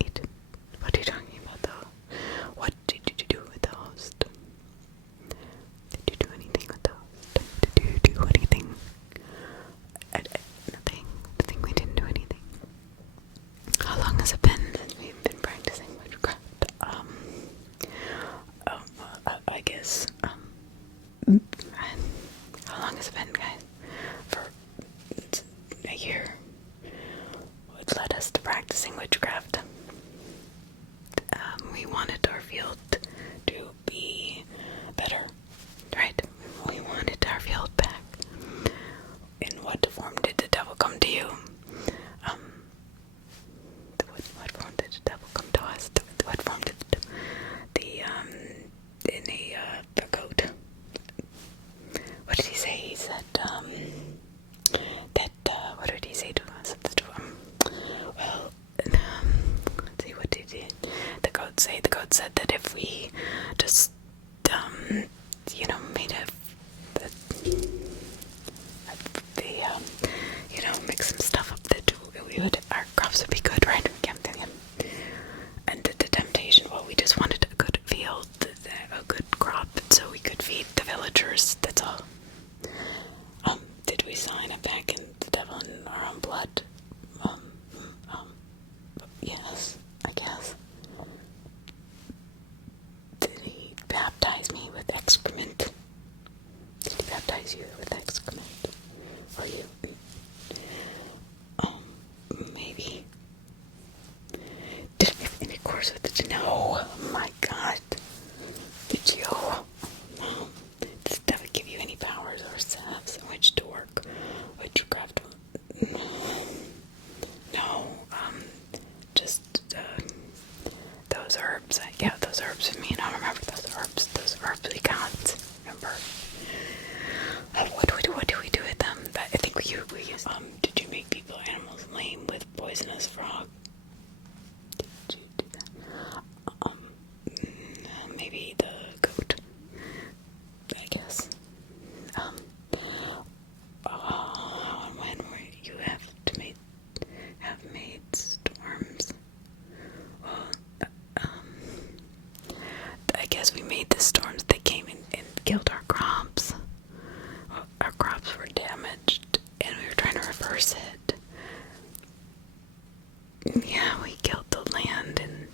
ate it. What are you talking about, though? What did you do with the host? Did you do anything with the host? Did you do anything? Nothing. We didn't do anything. How long has it been since we've been practicing witchcraft? I guess, how long has it been, guys? For a year. What led us to practicing witchcraft? We wanted our field to be better, right? We wanted our field back. In what form did the devil come to you? What form did the devil come to us? What form did the goat? What did he say? He said, what did he say to us? Let's see, what did the goat say? The goat said that if we just, made mix some stuff up, that our crops would be good, right? And the temptation, well, we just wanted a good field, a good crop, so we could feed the villagers, that's all. Did we sign it back in the devil in our own blood? Yes, I guess. Did he baptize me with excrement? Did he baptize you with excrement? Or you? Maybe. Did we have any course with it? No. Oh my God. Did you? No. Does the devil give you any powers or salves in which to work witchcraft? No. Just those herbs. Yeah, those herbs with me. And I remember those herbs. Those herbs we got. Remember? What do we do with them? I think we use. Did you make people, animals lame with poisonous frog? Did you do that? Maybe the goat. I guess. When were you have made storms? Well, I guess we made the storms that came in and killed our crops. Our crops were damaged, and we were trying to reverse it. Yeah, we killed the land, and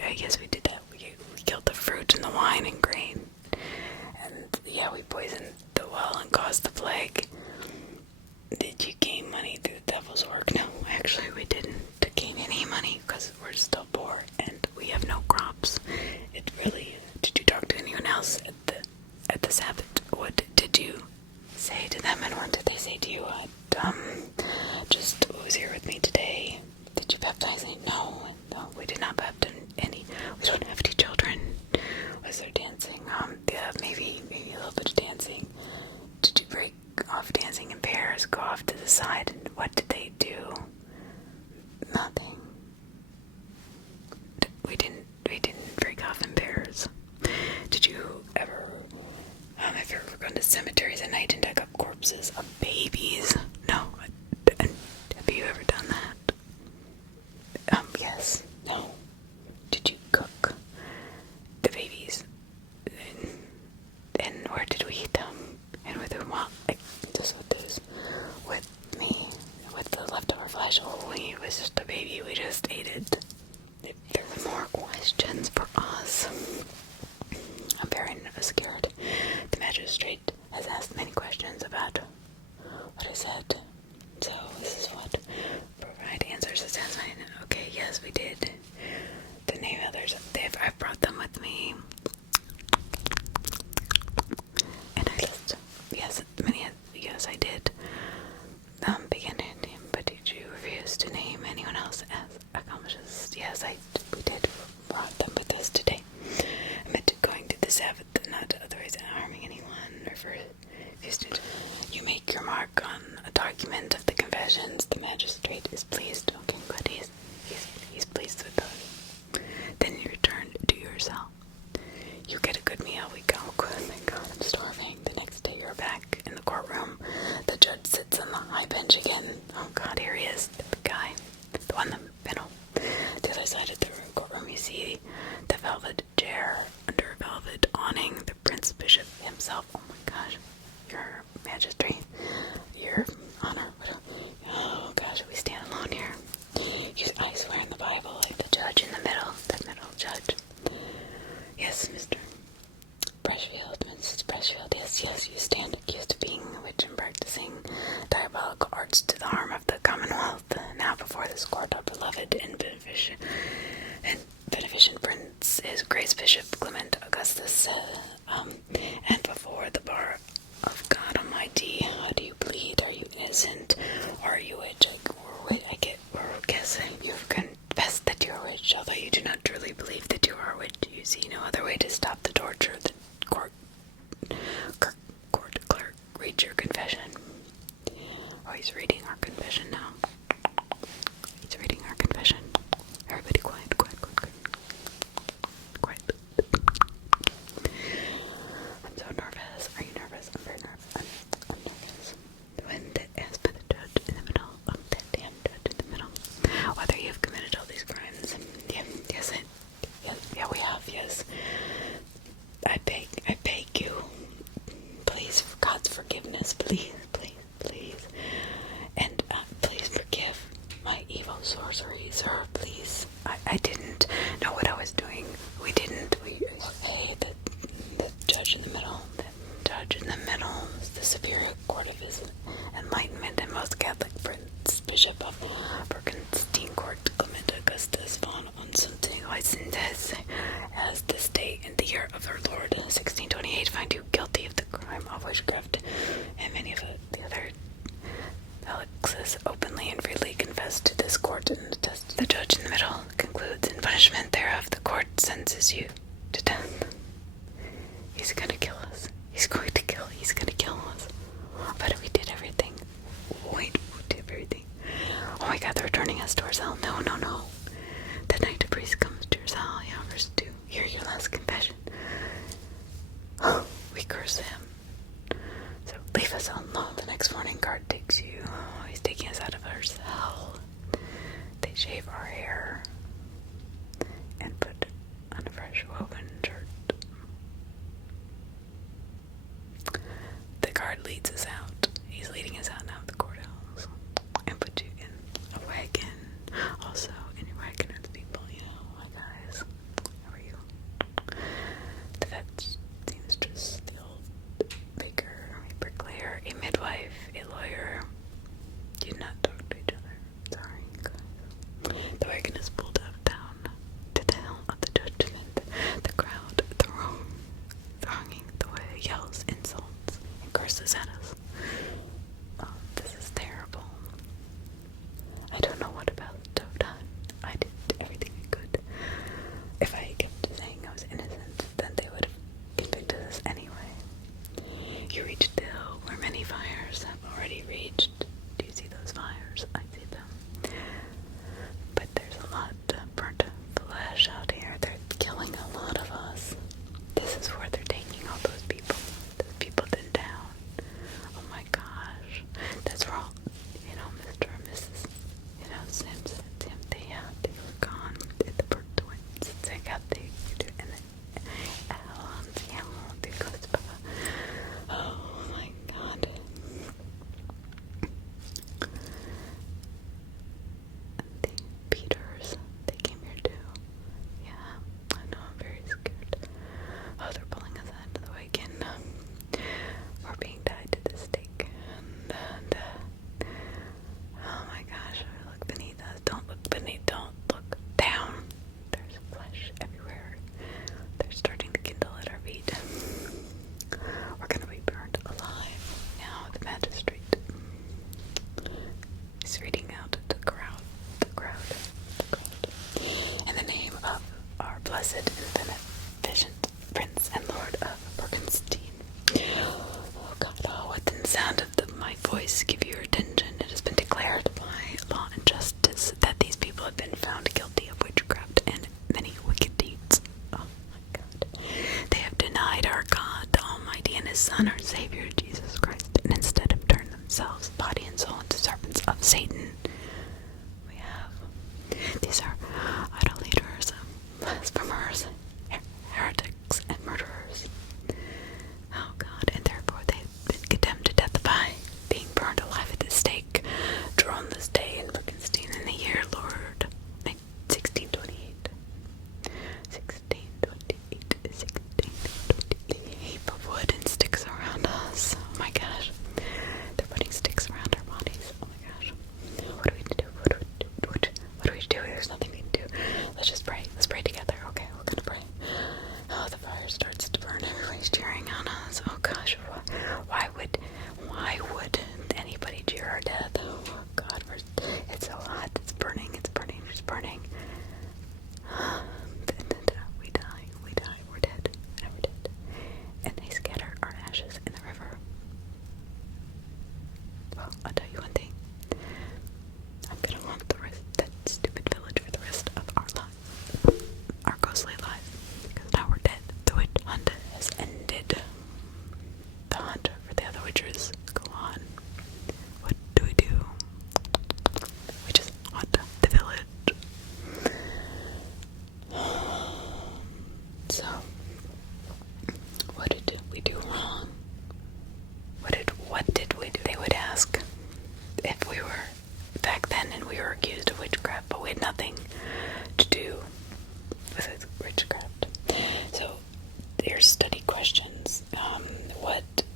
I guess we did that. We killed the fruit and the wine and grain, and yeah, we poisoned the well and caused the plague. Did you gain money through the devil's work? No, actually we didn't gain any money because we're still poor and we have no crops. Did you talk to anyone else at the Sabbath? What did you say to them, and what did they say babies? No. Have you ever done that? Yes. No. Did you cook the babies? And where did we eat them? And with whom? Just with those. With me. With the leftover flesh. Oh, it was just a baby. We just ate it. If there were more questions for us. I'm very scared. The magistrate has asked many questions about what I said. So this is what provide answers to satisfy. Okay, yes, we did. To name others, I brought them with me. And I list, yes, I did. Begin to name, but did you refuse to name anyone else as accomplices? Yes, we did. Brought them with us today. I meant going to the Sabbath, not otherwise harming anyone. Refused to. You make your mark on a document of the confessions. The magistrate is pleased. Okay, good. He's pleased with us. Then you return to your cell. You get a good meal. We go. Good. Oh my God, I'm starving. The next day you're back in the courtroom. The judge sits on the high bench again. Oh God, here he is. The big guy. The one in the middle. The other side of the courtroom, you see the velvet chair under a velvet awning. The Prince Bishop himself. Oh my gosh. Your Majesty. Your Honor. Oh gosh, we stand alone here. I swear in the Bible, like the judge in the middle judge. Yes, Mr. Brushfield, Mrs. Brushfield, yes, you stand accused of being a witch and practicing diabolical arts to the harm of the Commonwealth. Now before this court, our beloved and beneficent Prince, His Grace Bishop Clement Augustus, and before the bar of God Almighty, how do you plead? Are you innocent? Or are you a witch? Guess you've confessed that you are a witch, although you do not truly believe that you are a witch. You see no other way to stop the torture. The court clerk reads your confession. Oh, he's reading our confession now. He's reading our confession. Everybody quiet. I'm so nervous. Are you nervous? I'm very nervous. I'm nervous. When asked by the judge in the middle of that damn judge in the middle, whether you have committed all these crimes. Yeah, we have, yes. I beg you, please, for God's forgiveness, please. And please forgive my evil sorcery, sir, please. I didn't know what I was doing. Hey, the judge in the middle, is the superior court of his enlightenment and most Catholic Prince, Bishop of Bergenstein Court, Clement Augustus von Unsunting, licensed as this day in the year of our Lord 1628, find you guilty of the crime of witchcraft, and many of the other Alexis openly and freely confessed to this court and attest. The judge in the middle concludes, in punishment thereof, the court sentences you to death. He's gonna kill us. He's gonna kill us. But we did everything. We did everything. Oh my God, they're returning us to our cell. No. The night a priest comes to your cell, he offers to hear your last confession. We curse him. So leave us alone. The next morning, guard takes you. He's taking us out of our cell. They shave our hair and put on a fresh woven shirt. The guard leads us out. He's leading us out now of the courthouse and put you in a wagon. Also, in your wagon are the people, hi guys, how are you? The vet, the mistress, the old baker, a bricklayer, a midwife, a lawyer. Do not talk to each other. Sorry, guys. The wagon is pulled out of town to the hill of the judgment. The crowd praise give you your attention. It has been declared by law and justice that these people have been found guilty of witchcraft and many wicked deeds. Oh my God. They have denied our God, the Almighty, and His Son, our Savior, Jesus Christ, and instead have turned themselves, body and soul, into servants of Satan. These are idolaters, blasphemers, heretics, and murderers. Oh God, and therefore they've been condemned to death by being burned alive at the stake, drawn this day in Wittgenstein in the year, Lord, 1628. 1628, 1628. A heap of wood and sticks around us. Oh my gosh. They're putting sticks around our bodies. Oh my gosh. What do we do? What do we do? There's nothing we can do. Let's just pray. Let's pray together. Okay, we're gonna pray. Oh, the fire starts to burn. Everybody's cheering on us. Oh gosh, why would anybody cheer our death? Oh God, it's so hot. It's burning. It's burning. It's burning. We die. We're dead. And we're dead. And they scatter our ashes in the river. Well, I'll tell you one thing. I'm gonna haunt that stupid village for the rest of our lives. Our ghostly lives. Because now we're dead. The witch hunt has ended. The hunt for the other witches go on. What do we do? We just haunt the village. So, what did we do wrong? What did we do? They would ask if we were back then and we were accused of witchcraft, but we had nothing to do with witchcraft. So there's study questions.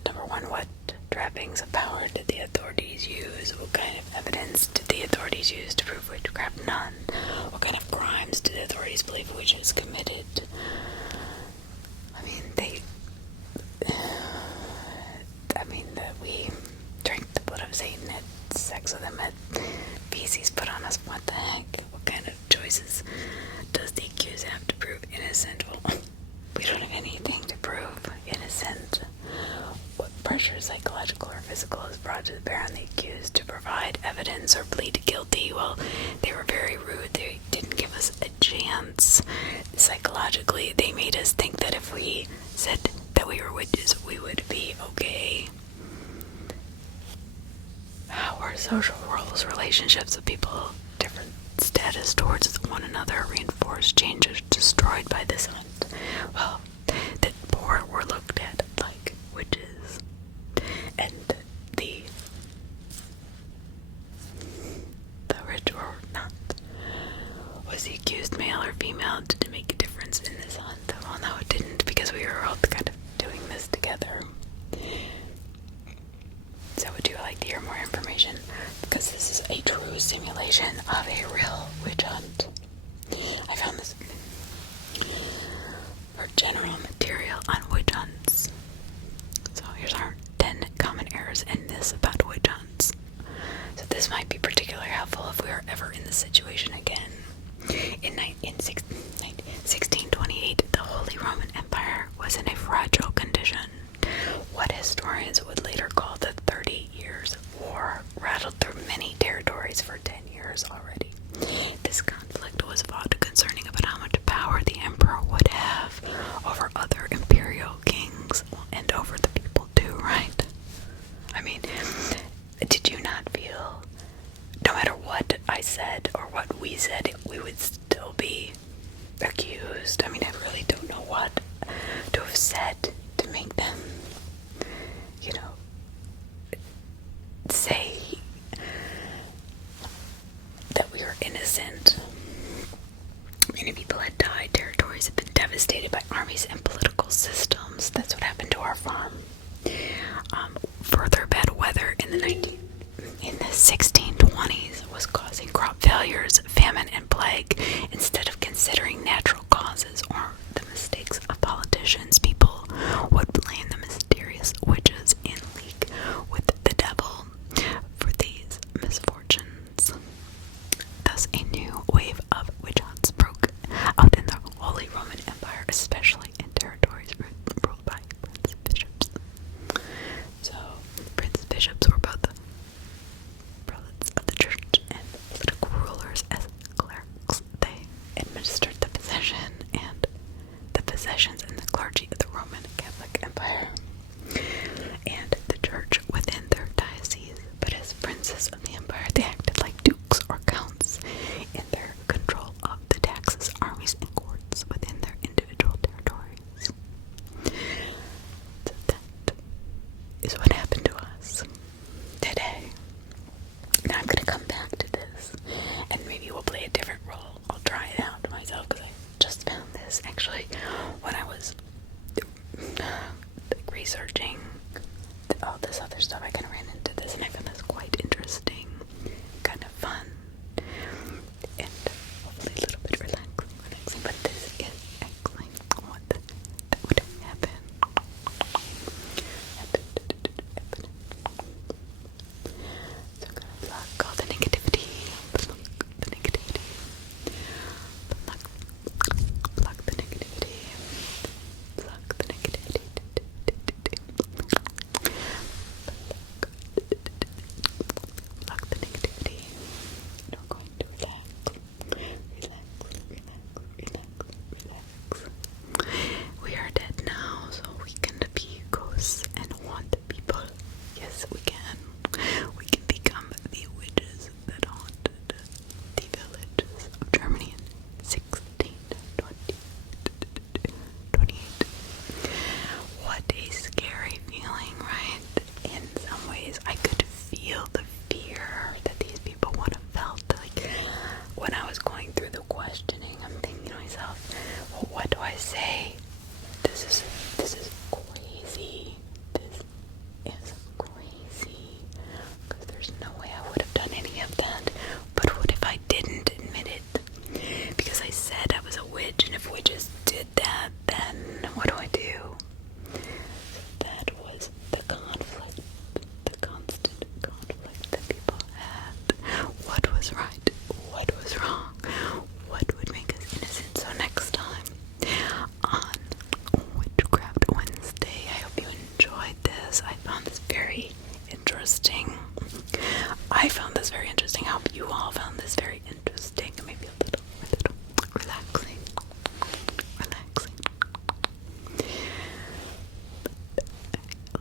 Number one, what trappings of power did the authorities use? What kind of evidence did the authorities use to prove witchcraft? None. What kind of crimes did the authorities believe witches committed? That we drank the blood of Satan, had sex with him, had feces put on us. What the heck? What kind of choices does the accused have to prove innocent? Well, we don't have anything to prove innocent. What pressure, psychological or physical, is brought to bear on the accused to provide evidence or plead guilty? Well, they were very rude. They didn't give us a chance. Psychologically, they made us think that if we said that we were witches, we would be okay. How are social roles, relationships with people, different status towards one another reinforced, changes destroyed by this hunt? Well, the poor were looked at like witches, and the rich were not. Was the accused male or female? Did it make a difference in this hunt? Well, no, it didn't, because we were all kind of doing this together. So would you like to hear more information? Because this is a true simulation of a real witch hunt. I found this for general material on witch hunts. So here's our 10 common errors in this about witch hunts. So this might be particularly helpful if we are ever in this situation again. In 1628, the Holy Roman Empire was in a fragile condition. What historians would later call the 30 Years' War rattled through many territories for 10 years already. This conflict was fought concerning about how much power the emperor would have over other imperial kings and over the people too, right? Did you not feel, no matter what I said or what we said, we would still be accused? I really don't know what to have said to make them, say that we were innocent. Many people had died. Territories had been devastated by armies and political systems. That's what happened to our farm. Further bad weather in the 1620s was causing crop failures, famine, and plague. Instead of considering natural causes or the mistakes of politicians, people would blame the mysterious witches in league with the devil for these misfortunes. Thus, a new wave of witch hunts broke out in the Holy Roman Empire, especially in territories ruled by prince bishops. So, prince bishops were both I found this very interesting. I hope you all found this very interesting. Maybe a little relaxing.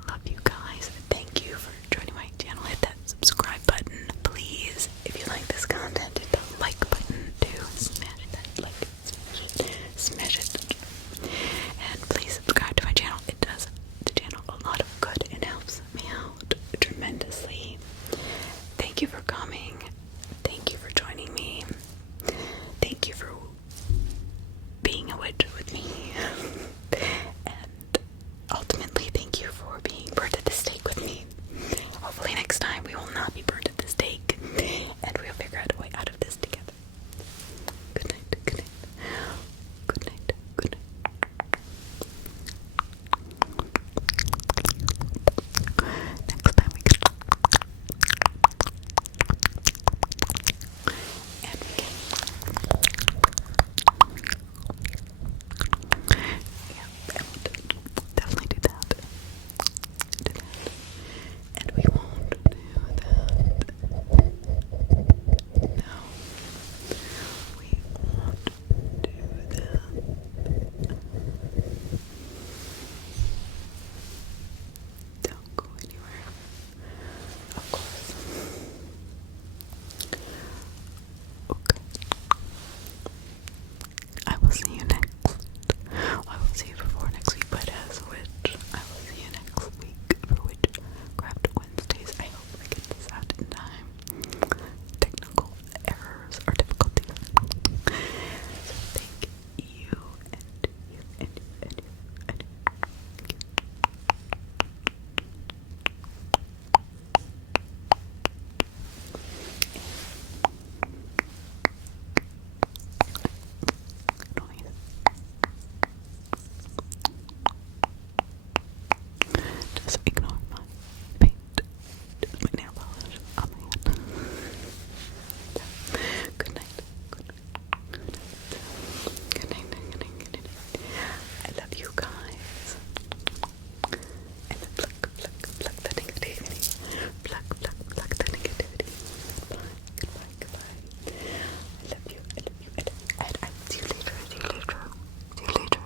Love you guys. Thank you for joining my channel. Hit that subscribe button, please. If you like this content, hit the like button too. Smash that like. Smash it. And please subscribe to my channel. It does the channel a lot of good and helps me out tremendously. Thank you for coming. Thank you for joining me. Thank you for being a witch with me. And ultimately, thank you for being burnt at the stake with me. Hopefully next time we will not be burnt at the stake, and we'll figure out a way out of this together. Good night, good night. Good night, good night. Next time we can definitely do that. And we won't do that. No, we won't do that. Don't go anywhere. Of course. Okay. I will see you next. Well, I will see you before next week, but as a witch, I will see you next week for Witchcraft Wednesdays. I hope I get this out in time. Technical errors or difficulties. So thank you and you. Just ignore my paint. Just my nail polish on my hand. Good night. Good night. I love you guys. And pluck the negativity. Pluck the negativity. Goodbye. I love you. And I see you later. See you later.